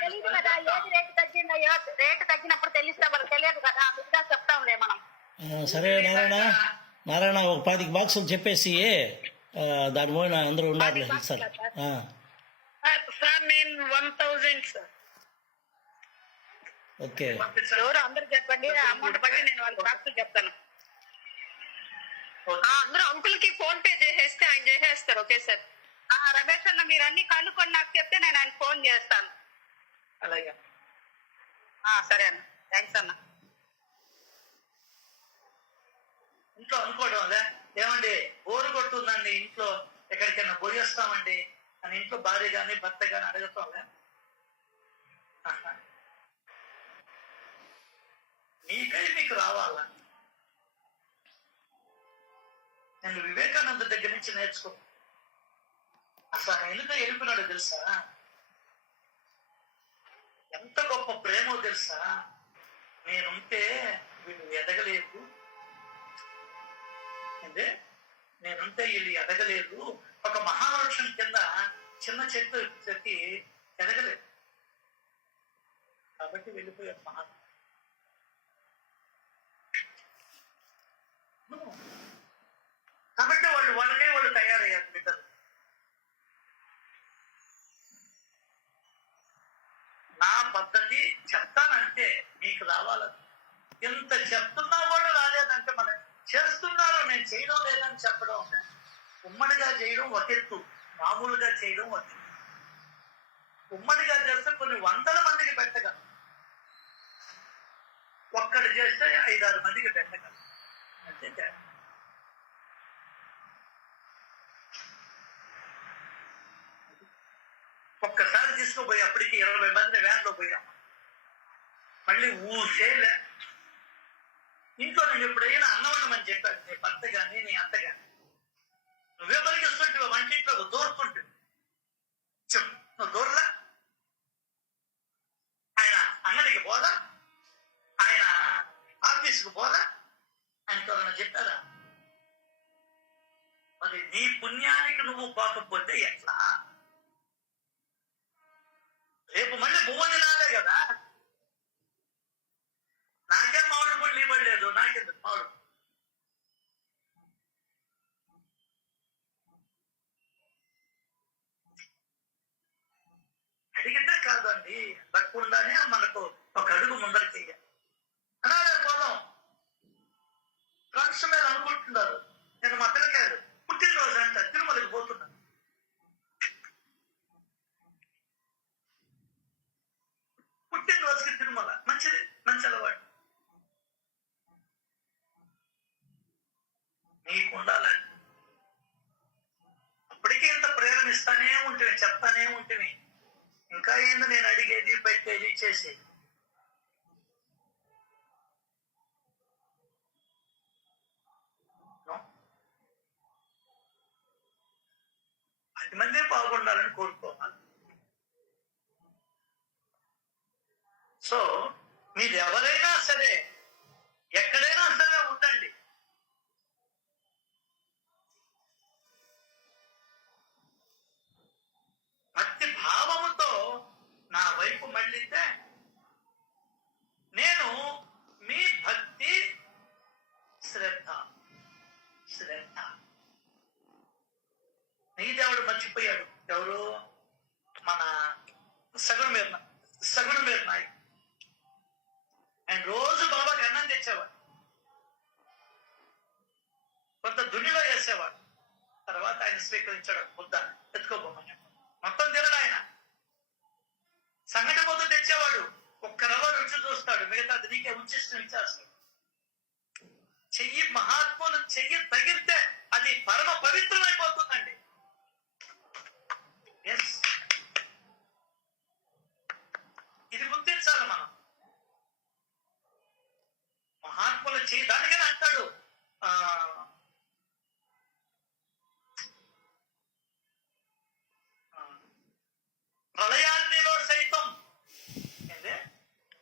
తెలియదు కదా ఏది రేటు తగ్గిందయ్యో, రేటు తగ్గినప్పుడు తెలిస్తే వాళ్ళకి తెలియదు కదా, మిగతా చెప్తాంలే మనం. సరే నారాయణ ఒక 10 బాక్సులు చెప్పేసి దాని పోయిన అందరూ ఉండాలి సార్. సార్ నేను 1000 సార్. ఓకే, ఎవరు అందరు చెప్పండి, అమౌంట్ బట్టి నేను వాళ్ళ బాక్సులు చెప్తాను. అందరూ అంకుల్ కి ఫోన్ పే చేసేస్తే ఆయన చేసేస్తారు. Okay sir. రమేష్ అన్న మీరు అన్ని కనుక్కొని నాకు చెప్తే నేను ఆయన ఫోన్ చేస్తాను. అలాగే. సరే అన్న, థ్యాంక్స్ అన్న. ఇంట్లో అనుకోవడం అదే, ఏమండి బోరు కొడుతుందండి, ఇంట్లో ఎక్కడికైనా పోయేస్తామండి అని ఇంట్లో భార్య గాని భర్త గాని అడుగుతాంలే. మీకై మీకు రావాలా. నేను వివేకానంద దగ్గర నుంచి నేర్చుకో. అసలు ఆయన ఎందుకు వెళ్ళిపోయినాడో తెలుసా? ఎంత గొప్ప ప్రేమో తెలుసా? నేనుంటే వీళ్ళు ఎదగలేదు, నేనుంటే వీళ్ళు ఎదగలేదు. ఒక మహావృక్షం కింద చిన్న చెట్టు చెట్టి ఎదగలేదు కాబట్టి వెళ్ళిపోయారు మహా. కాబట్టి వాళ్ళు తయారయ్యారు బిడ్డలు. నా పద్ధతి చెప్తానంటే మీకు రావాలని. ఎంత చెప్తున్నా కూడా రాలేదంటే మనం చేస్తున్నారు, నేను చేయడం లేదని చెప్పడం. ఉమ్మడిగా చేయడం ఒక ఎత్తు, మామూలుగా చేయడం ఒక ఎత్తు. ఉమ్మడిగా చేస్తే కొన్ని 100 మందికి పెట్టగలం, ఒక్కడు చేస్తే 5-6 మందికి పెట్టగలం. అంతే. ఒక్కసారి తీసుకుపోయి అప్పటికి 20 మంది వ్యాన్లో పోయాం. మళ్ళీ ఊసేలే. ఇంట్లో నువ్వు ఎప్పుడైనా అన్నం వండమని చెప్పాడు నీ భర్త గాని నీ అత్త గాని, నువ్వే పరిగిస్తుంటే వంటింట్లో దూరుతుంటే చెప్పు, నువ్వు దూరలా? ఆయన అంగడికి పోదా, ఆయన ఆఫీసుకు పోదా, ఆయనతో చెప్పారా? మరి నీ పుణ్యానికి నువ్వు పోకపోతే ఎట్లా? రేపు మళ్ళీ భూమి తినాలే కదా. నాకేం మామిడి పళ్ళు ఇవ్వలేదు, నాకెందుకు మామిడి? చెప్పండి, తక్కువనే మనకు ఒక అడుగు ముందరికి వెయ్యాలి. అలాగే పోదాం. ఫ్రెండ్స్ మీద అనుకుంటున్నారు, నేను మా పిల్లకాయలు పుట్టినరోజు అంట తిరుమలకి పోతున్నాను. పుట్టినరోజుకి తిరుమల మంచిది, మంచి అలవాటు నీకు ఉండాలని. అప్పటికే ఇంత ప్రేరణ ఇస్తానే ఉంటుంది, చెప్తానే ఉంటుంది. ఇంకా ఏంది నేను అడిగేది, పెట్టేది, చేసేది. మంది బాగుండాలని కోరుకోవాలి. సో మీరు ఎవరైనా సరే, ఎక్కడైనా సరే ఉండండి. భక్తి భావముతో నా వైపు మళ్ళితే నేను మీ భక్తి శ్రద్ధ నీ దేవుడు మర్చిపోయాడు. ఎవరు? మన సగుడు మీద నాయకు. ఆయన రోజు బాబాకి అన్నం తెచ్చేవాడు, కొంత దునిలో వేసేవాడు. తర్వాత ఆయన స్వీకరించాడు. ముద్ద ఎత్తుకోబోమని మొత్తం తినడు ఆయన. సంగటి ముద్ద తెచ్చేవాడు, ఒక్క రవ్వ రుచి చూస్తాడు, మిగతాది నీకే ఉచిష్టం ఇచ్చేస్తాడు. చెయ్యి మహాత్ములు చెయ్యి తగిలితే అది పరమ పవిత్రమైపోతుందండి. ఇది గుర్తించాలి మనం. మహాత్ములు చెయ్యి, దానికనే అంటాడు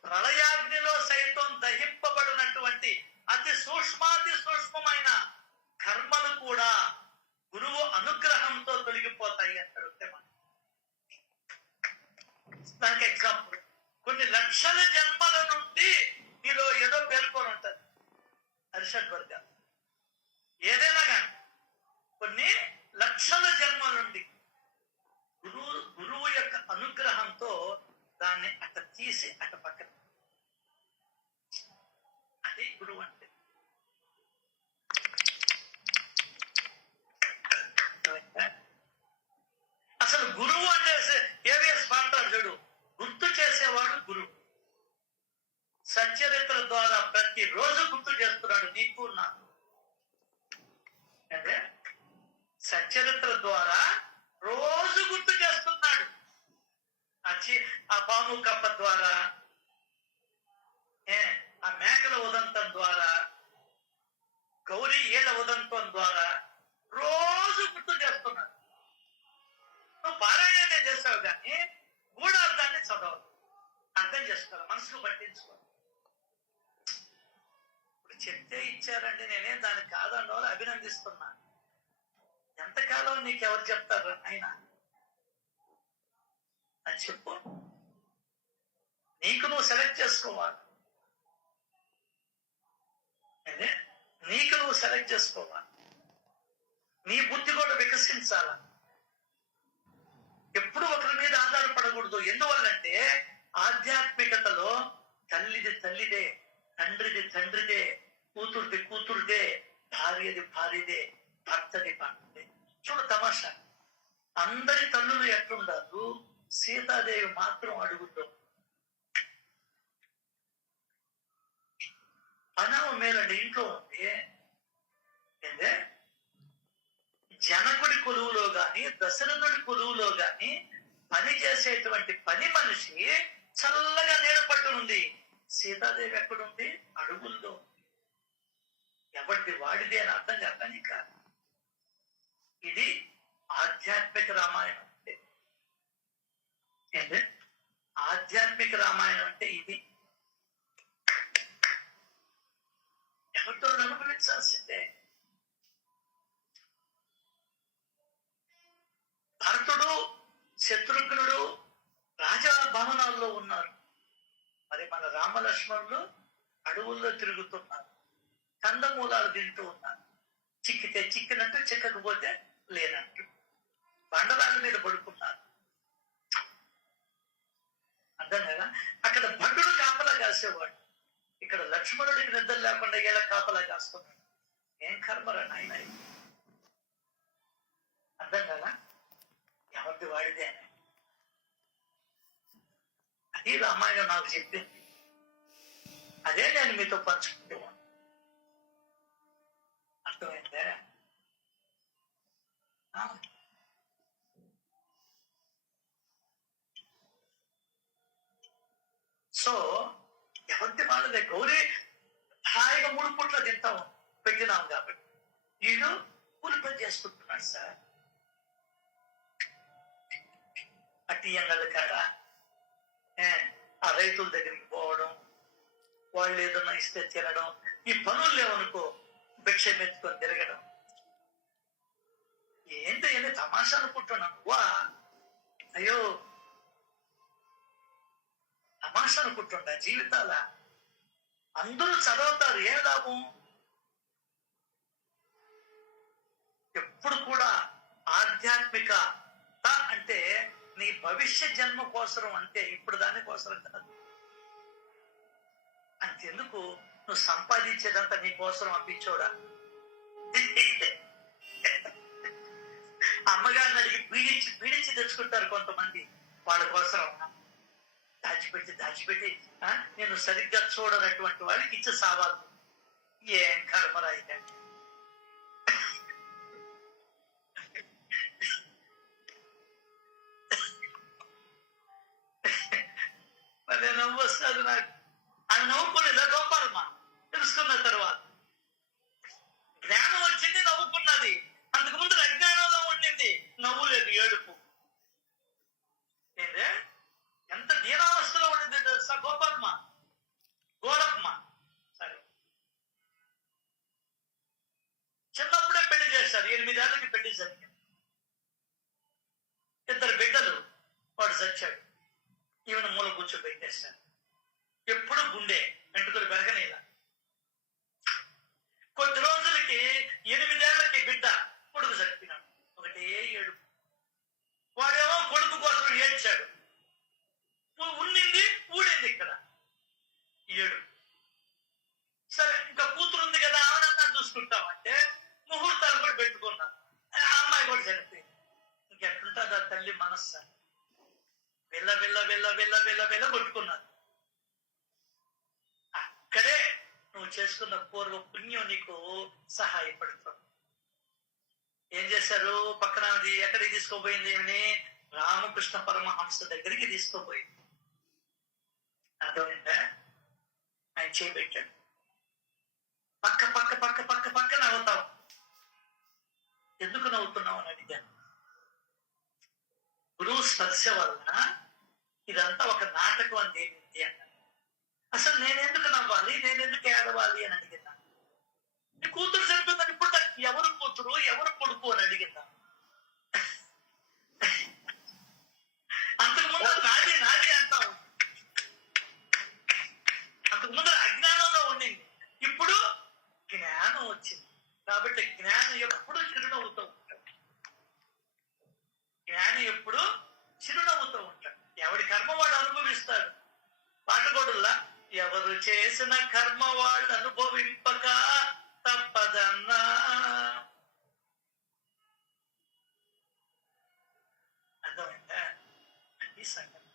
ప్రళయాగ్నిలో సైతం దహింపబడినటువంటి అతి సూక్ష్మమైన కర్మలు కూడా గురువు అనుగ్రహంతో తొలగిపోతాయి అంటాడు. దానికి ఎగ్జాంపుల్, కొన్ని లక్షల జన్మల నుండి నీలో ఏదో పేర్కొని ఉంటుంది అరిషడ్ వర్గాలు. ఏదైనా కానీ కొన్ని లక్షల జన్మల నుండి గురువు యొక్క అనుగ్రహంతో దాన్ని అట తీసి అట పక్కన, అది గురువు అంటే. అసలు గురువు అంటే ఏవిఎస్ పాడతాడు చూడు, గుర్తు చేసేవాడు గురువు. సచ్చరిత్ర ద్వారా ప్రతిరోజు గుర్తు చేస్తున్నాడు నీకు నాకు. అంటే సచ్చరిత్ర ద్వారా రోజు గుర్తు చేస్తున్నాడు. ఆ పాము కప్ప ద్వారా, ఆ మేకల ఉదంతం ద్వారా, గౌరీ ఏళ్ళ ఉదంతం ద్వారా రోజు గుర్తు చేస్తున్నాడు. నువ్వు పారాయణనే చేస్తావు కానీ గూఢార్థాన్ని చదవదు, అర్థం చేసుకోవాలి, మనసుకు పట్టించుకోవాలి. ఇప్పుడు చెప్తే ఇచ్చారండి, నేనే దానికి కాదన్న వాళ్ళు అభినందిస్తున్నా. ఎంతకాలం నీకెవరు చెప్తారు ఆయన? అని చెప్పు. నీకు నువ్వు సెలెక్ట్ చేసుకోవాలి. నీకు నువ్వు సెలెక్ట్ చేసుకోవాలి. నీ బుద్ధి కూడా వికసించాల. ఎప్పుడు ఒకరి మీద ఆధారపడకూడదు. ఎందువల్లంటే ఆధ్యాత్మికతలో తల్లిది తల్లిదే, తండ్రిది తండ్రిదే, కూతురుది కూతురుదే, భార్యది భార్యదే, భర్తది భర్తదే. చూడు తమాషా, అందరి తల్లులు ఎట్లుండారు, సీతాదేవి మాత్రం అడుగుతాం. అనామ మేలండి ఇంట్లో ఉంది. ఏంటే జనకుడి కొలువులో గాని దశరథుడి కొలువులో గాని పని చేసేటువంటి పని మనిషి చల్లగా నీడ పట్టునుంది. సీతాదేవి ఎక్కడుంది? అడుగుల్లో. ఎవరిది వాడిది అని అర్థం కాక నీకు. ఇది ఆధ్యాత్మిక రామాయణం అంటే. ఏంటి ఆధ్యాత్మిక రామాయణం అంటే? ఇది ఎవరితో అనుభవించాల్సిందే. భరతుడు శత్రుఘ్నుడు రాజా భవనాల్లో ఉన్నారు. మరి మన రామలక్ష్మణులు అడవుల్లో తిరుగుతున్నారు, కందమూలాలు తింటూ ఉన్నారు. చిక్కితే చిక్కినట్టు, చిక్కకపోతే లేనట్టు బండరాల మీద పడుకున్నారు. కాసేవాడు. ఇక్కడ లక్ష్మణుడికి నిద్ర లేకుండా ఏళ్ళ కాపలా కాస్తున్నాడు. ఏం కర్మరా నాయన, అర్థం కదా? ఎవరిది వాడిదే అని. అది రామాయణం నాకు చెప్పింది. అదే నేను మీతో పంచుకుంటున్నాను. అర్థమైందే? సో ఎవరిది వాళ్ళదే. గౌరీ హాయిగా 3 పూట్ల తింటాం పెట్టినాం కాబట్టి, వీడు కూలి పని చేసుకుంటున్నాడు సార్. అట్టియంగల కాడ ఆ రైతుల దగ్గరికి పోవడం, వాళ్ళు ఏదన్నా ఇస్తే తినడం, ఈ పనులు లేవనుకో భిక్ష మెత్తుకొని తిరగడం. ఏంటి తమాషా అనుకుంటున్నాను వా? అయ్యో తమాషా అనుకుంటుండ జీవితాల. అందరూ చదువుతారు, ఏం లాభం? ఎప్పుడు కూడా ఆధ్యాత్మిక అంటే నీ భవిష్య జన్మ కోసరం, అంటే ఇప్పుడు దానికోసరం కాదు. అంతెందుకు నువ్వు సంపాదించేదంతా నీ కోసరం అప్పించోడా? అమ్మగారిని అడిగి పీడించి తెచ్చుకుంటారు కొంతమంది వాళ్ళ కోసం. దాచిపెట్టి నేను సరిగ్గా చూడనటువంటి వాళ్ళకి ఇచ్చే సావాలి. ఏం కర్మరా ఇదే. అదే నవ్వు వస్తుంది నాకు. ఆమె నవ్వుకోలేదా గోపాలమ్మ? తెలుసుకున్న తర్వాత జ్ఞానం వచ్చింది, నవ్వుకున్నది. అంతకు ముందు అజ్ఞానంలో ఉండింది, నవ్వు లేదు, ఏడుపు. ఏందే ఎంత దీనావస్థలో ఉండింది తెలుసా గోపాలమ్మ, గోరమ్మ. సరే, చిన్నప్పుడే పెళ్లి చేశారు. 8 ఏళ్ళకి పెళ్లి జరిగింది. 2 బిడ్డలు. వాడు చచ్చాడు. ఈవెన మూల కూర్చోబెట్టేశారు. ఎప్పుడు గుండె వెంట్రుకలు పెరగనేలా. కొద్ది రోజులకి 8 ఏళ్లకి బిడ్డ కొడుకు చనిపోయినాడు. ఒకటే ఏడుపు. వాడేమో కొడుకు కోసం ఏడ్చాడు. ఉన్నింది ఊడింది ఇక్కడ ఏడు. సరే, ఇంకా కూతురు ఉంది కదా, ఆమెనన్నా చూసుకుంటామంటే ముహూర్తాలు కూడా పెట్టుకున్నాను. ఆ అమ్మాయి కూడా చనిపోయింది. ఇంకెట్లుంటుందా తల్లి మనస్సు? వెళ్ళ కొట్టుకున్నారు. అక్కడే నువ్వు చేసుకున్న పూర్వ పుణ్యం నీకు సహాయపడుతుంది. ఏం చేశారు? పక్కన ఎక్కడికి తీసుకోపోయింది? ఏమని? రామకృష్ణ పరమహంస దగ్గరికి తీసుకోపోయింది. అర్థమైందా? ఆయన చేపెట్టాడు. పక్క నవ్వుతావు. ఎందుకు నవ్వుతున్నావు అని అడిగాను. గురువు స్పర్శ వలన ఇదంతా ఒక నాటకం అని తేలింది అన్నాడు. అసలు నేనెందుకు నవ్వాలి, నేనెందుకు ఏడవాలి అని అడిగినా. నీ కూతురు చనిపోయిందని ఇప్పుడు ఎవరు కూతురు ఎవరు కొడుకు అని అడిగిందా. అంతకుముందు నాది అంటావు. అంతకుముందు అజ్ఞానంలో ఉండింది, ఇప్పుడు జ్ఞానం వచ్చింది. కాబట్టి జ్ఞానం ఎప్పుడు చిరునవ్వుతూ ఉంటాడు. జ్ఞానం ఎప్పుడు చిరునవ్వుతూ ఉంటాడు. ఎవడి కర్మ వాడు అనుభవిస్తాడు. పాటగోడుల్లా ఎవరు చేసిన కర్మ వాళ్ళు అనుభవింపక తప్పదన్నా. అర్థమైందా? ఈ సంగతి.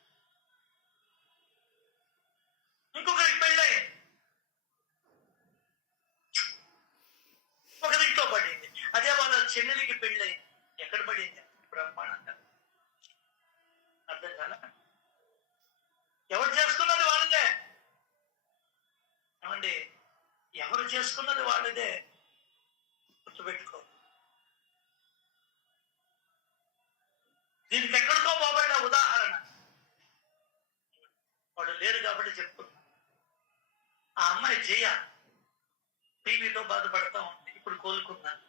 ఇంకొకరికి పెళ్ళయింది, ఒకరింట్లో పడింది. అదే వాళ్ళ చెల్లెలికి పెళ్ళయింది. ఎక్కడ పడింది? బ్రహ్మాండంగా. అర్థం కాల. ఎవరు చేసుకున్నది వాళ్ళదే. ఏమండి, ఎవరు చేసుకున్నది వాళ్ళదే. గుర్తుపెట్టుకో. దీనికి ఎక్కడికో పోబడిన ఉదాహరణ. వాళ్ళు లేరు కాబట్టి చెప్తున్నా. ఆ అమ్మాయి జయ టీవీతో బాధపడతా ఉంది. ఇప్పుడు కోలుకున్నాను.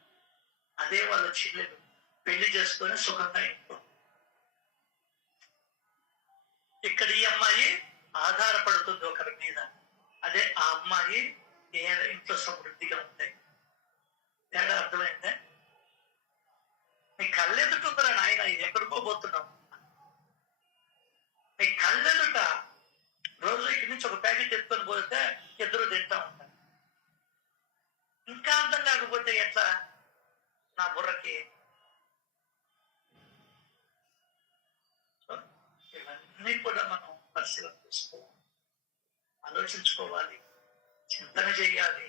అదే వాళ్ళ చెల్లెలు పెళ్లి చేసుకొని సుఖంగా ఇంట్లో. ఇక్కడ ఈ అమ్మాయి ఆధారపడుతుంది ఒకరి మీద. అదే ఆ అమ్మాయి ఇంట్లో సమృద్ధిగా ఉంటాయి. తేడా అర్థమైందే? నీ కళ్ళెదుటుందిరా నాయన, ఇది ఎక్కడికో పోతున్నావు. నీ కళ్ళెదుట రోజు ఇక్కడి నుంచి ఒక ప్యాకెట్ ఎత్తుకొని వాళ్ళకి ఇవన్నీ కూడా మనం పరిశీలన చేసుకోవాలి, ఆలోచించుకోవాలి, చింతన చేయాలి,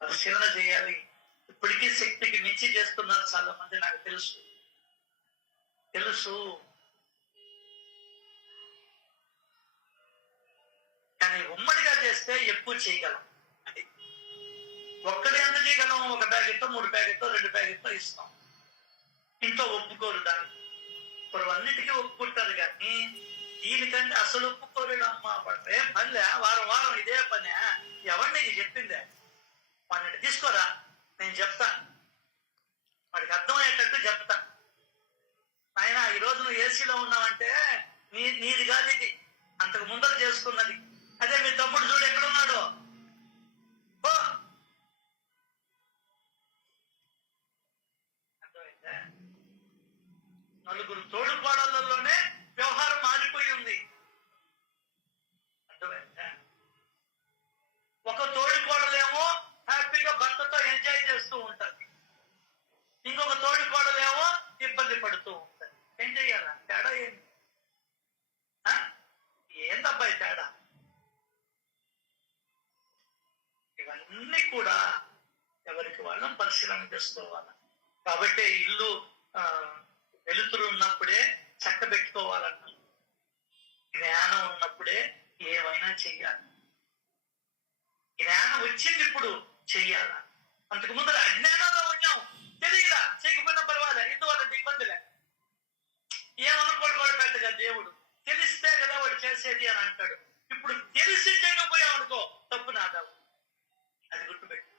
పరిశీలన చేయాలి. ఇప్పటికీ శక్తికి మించి చేస్తున్నారు చాలా మంది, నాకు తెలుసు. కానీ ఉమ్మడిగా చేస్తే ఎక్కువ చేయగలం. అది ఒక్కడే ఎంత చేయగలం? 1 ప్యాకెట్ 3 ప్యాకెట్ 2 ప్యాకెట్ ఇస్తాం. ఇంట్లో ఒప్పుకోరు దాన్ని. ఇప్పుడు అన్నిటికీ ఒప్పుకుంటారు కానీ దీనికంటే అసలు ఒప్పుకోలేడు. అమ్మ పడే పనిలే, వారం ఇదే పని. ఎవరు నీకు చెప్పిందే? వాడిని తీసుకోరా, నేను చెప్తా, వాడికి అర్థమయ్యేటట్టు చెప్తా. ఆయన ఈరోజు నువ్వు ఏసీలో ఉన్నావంటే నీది కాదు ఇది, అంతకు ముందర చేసుకున్నది. అదే మీ తమ్ముడు చూడు ఎక్కడున్నాడు. అర్థమైందా? నలుగురు తోడుకోడలలోనే వ్యవహారం మారిపోయి ఉంది. అర్థమైందా? ఒక తోడుకోడలేమో హ్యాపీగా భర్తతో ఎంజాయ్ చేస్తూ ఉంటుంది, ఇంకొక తోడుకోడలేమో ఇబ్బంది పడుతూ ఉంటుంది. ఏం చెయ్యాలా? తేడా ఏంది? ఏందబ్బాయి తేడా? ఇవన్నీ కూడా ఎవరికి వాళ్ళం పరిశీలన చేసుకోవాలి. కాబట్టి ఇల్లు వెలుతురు ఉన్నప్పుడే చక్కబెట్టుకోవాలన్నారు. జ్ఞానం ఉన్నప్పుడే ఏమైనా చెయ్యాలి. జ్ఞానం వచ్చింది ఇప్పుడు చెయ్యాల. అంతకు ముందర అజ్ఞానంలో ఉన్నాం, తెలియదా, చేయకపోయినా పర్వాలేదు, ఇందువల్ల ఇబ్బందిలే, ఏమనుకోడు కూడా పెద్దగా. దేవుడు తెలిస్తే కదా వాడు చేసేది అని అంటాడు. ఇప్పుడు తెలిసి చేయకపోయావనుకో తప్పు నాదావు. అది గుర్తుపెట్టు.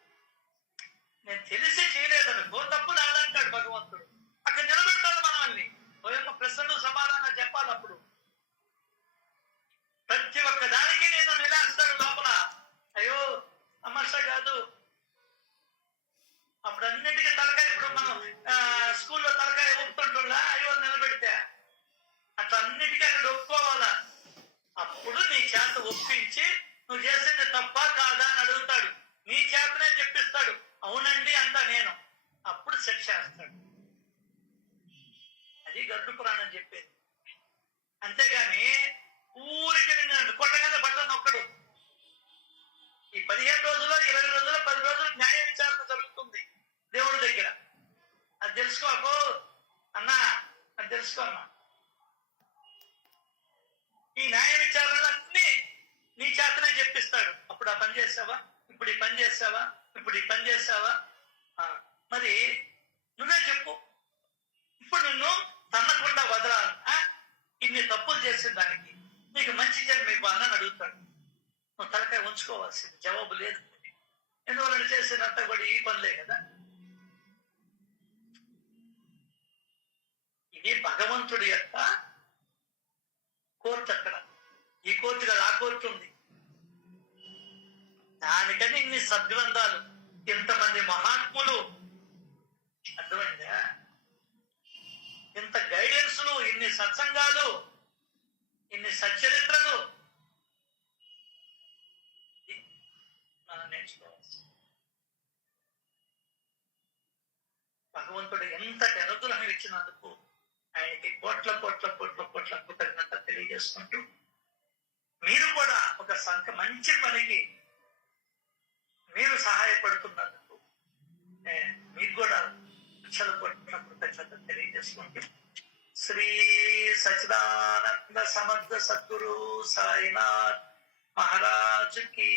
నేను తెలిసి చేయలేదనుకో తప్పు నాదంటాడు భగవంతుడు. అక్కడ నిలబెడతాడు మనల్ని. స్వయం ప్రశ్నలు సమాధానం చెప్పాలి. అప్పుడు ప్రతి ఒక్క దానికి నేను నిరాస్తాడు లోపల. అయ్యో సమస్య కాదు. అప్పుడు అన్నిటికీ తలకాయ, ఇప్పుడు మనం స్కూల్లో తలకాయ ఒప్పుకుంటుందా, అయ్యో నిలబెడితే అట్లా అన్నిటికీ అక్కడ ఒప్పుకోవాలా. అప్పుడు నీ చేత ఒప్పించి నువ్వు చేసింది తప్ప కాదా అని అడుగుతాడు. నీ చేతనే చెప్పిస్తాడు. అవునండి అంతా నేను. అప్పుడు శిక్ష వేస్తాడు. అది గరుడ పురాణం చెప్పేది. అంతేగాని ఊరికి కొట్టగానే బట్టలు నొక్కడు. ఈ 15 రోజుల్లో 20 రోజుల్లో 10 రోజులు న్యాయ విచారణ జరుగుతుంది దేవుడి దగ్గర. అది తెలుసుకోకు అన్నా, అది తెలుసుకో అన్నా. ఈ న్యాయ విచారణలు అన్ని నీ చేతనే చెప్పిస్తాడు. అప్పుడు ఆ పని చేసావా, ఇప్పుడు ఈ పని చేసావా, ఇప్పుడు ఈ పని చేసావా, మరి నువ్వే చెప్పు. ఇప్పుడు నిన్ను తన్నకుండా వదలాలన్నా ఇన్ని తప్పులు చేసిన దానికి నీకు మంచి జన్మ ఇవ్వాలని అడుగుతాడు. నువ్వు తలకాయ ఉంచుకోవాల్సింది, జవాబు లేదు. ఎందువల్ల చేసినంత కూడా ఈ పనులే కదా. ఇది భగవంతుడి యొక్క కోర్టు. అక్కడ ఈ కోర్టు కదా, ఆ కోర్టు ఉంది. దానికని ఇన్ని సద్గ్రంథాలు, ఇంతమంది మహాత్ములు, అర్థమైందా? ఇంత గైడెన్స్లు, ఇన్ని సత్సంగాలు, ఇన్ని సచ్చరిత్రలు మనం నేర్చుకోవచ్చు. భగవంతుడు ఎంతటి అనుగ్రహం ఇచ్చినందుకు ఆయనకి కోట్ల కోట్ల కోట్ల కోట్ల కృతజ్ఞత తెలియజేసుకుంటూ, మీరు కూడా ఒక మంచి పనికి మీరు సహాయపడుతున్నందుకు మీకు కూడా లక్షల కోట్ల కృతజ్ఞత తెలియజేసుకుంటూ, శ్రీ సచ్చిదానంద సమర్థ సద్గురు సాయినాథ్ మహారాజ్ కి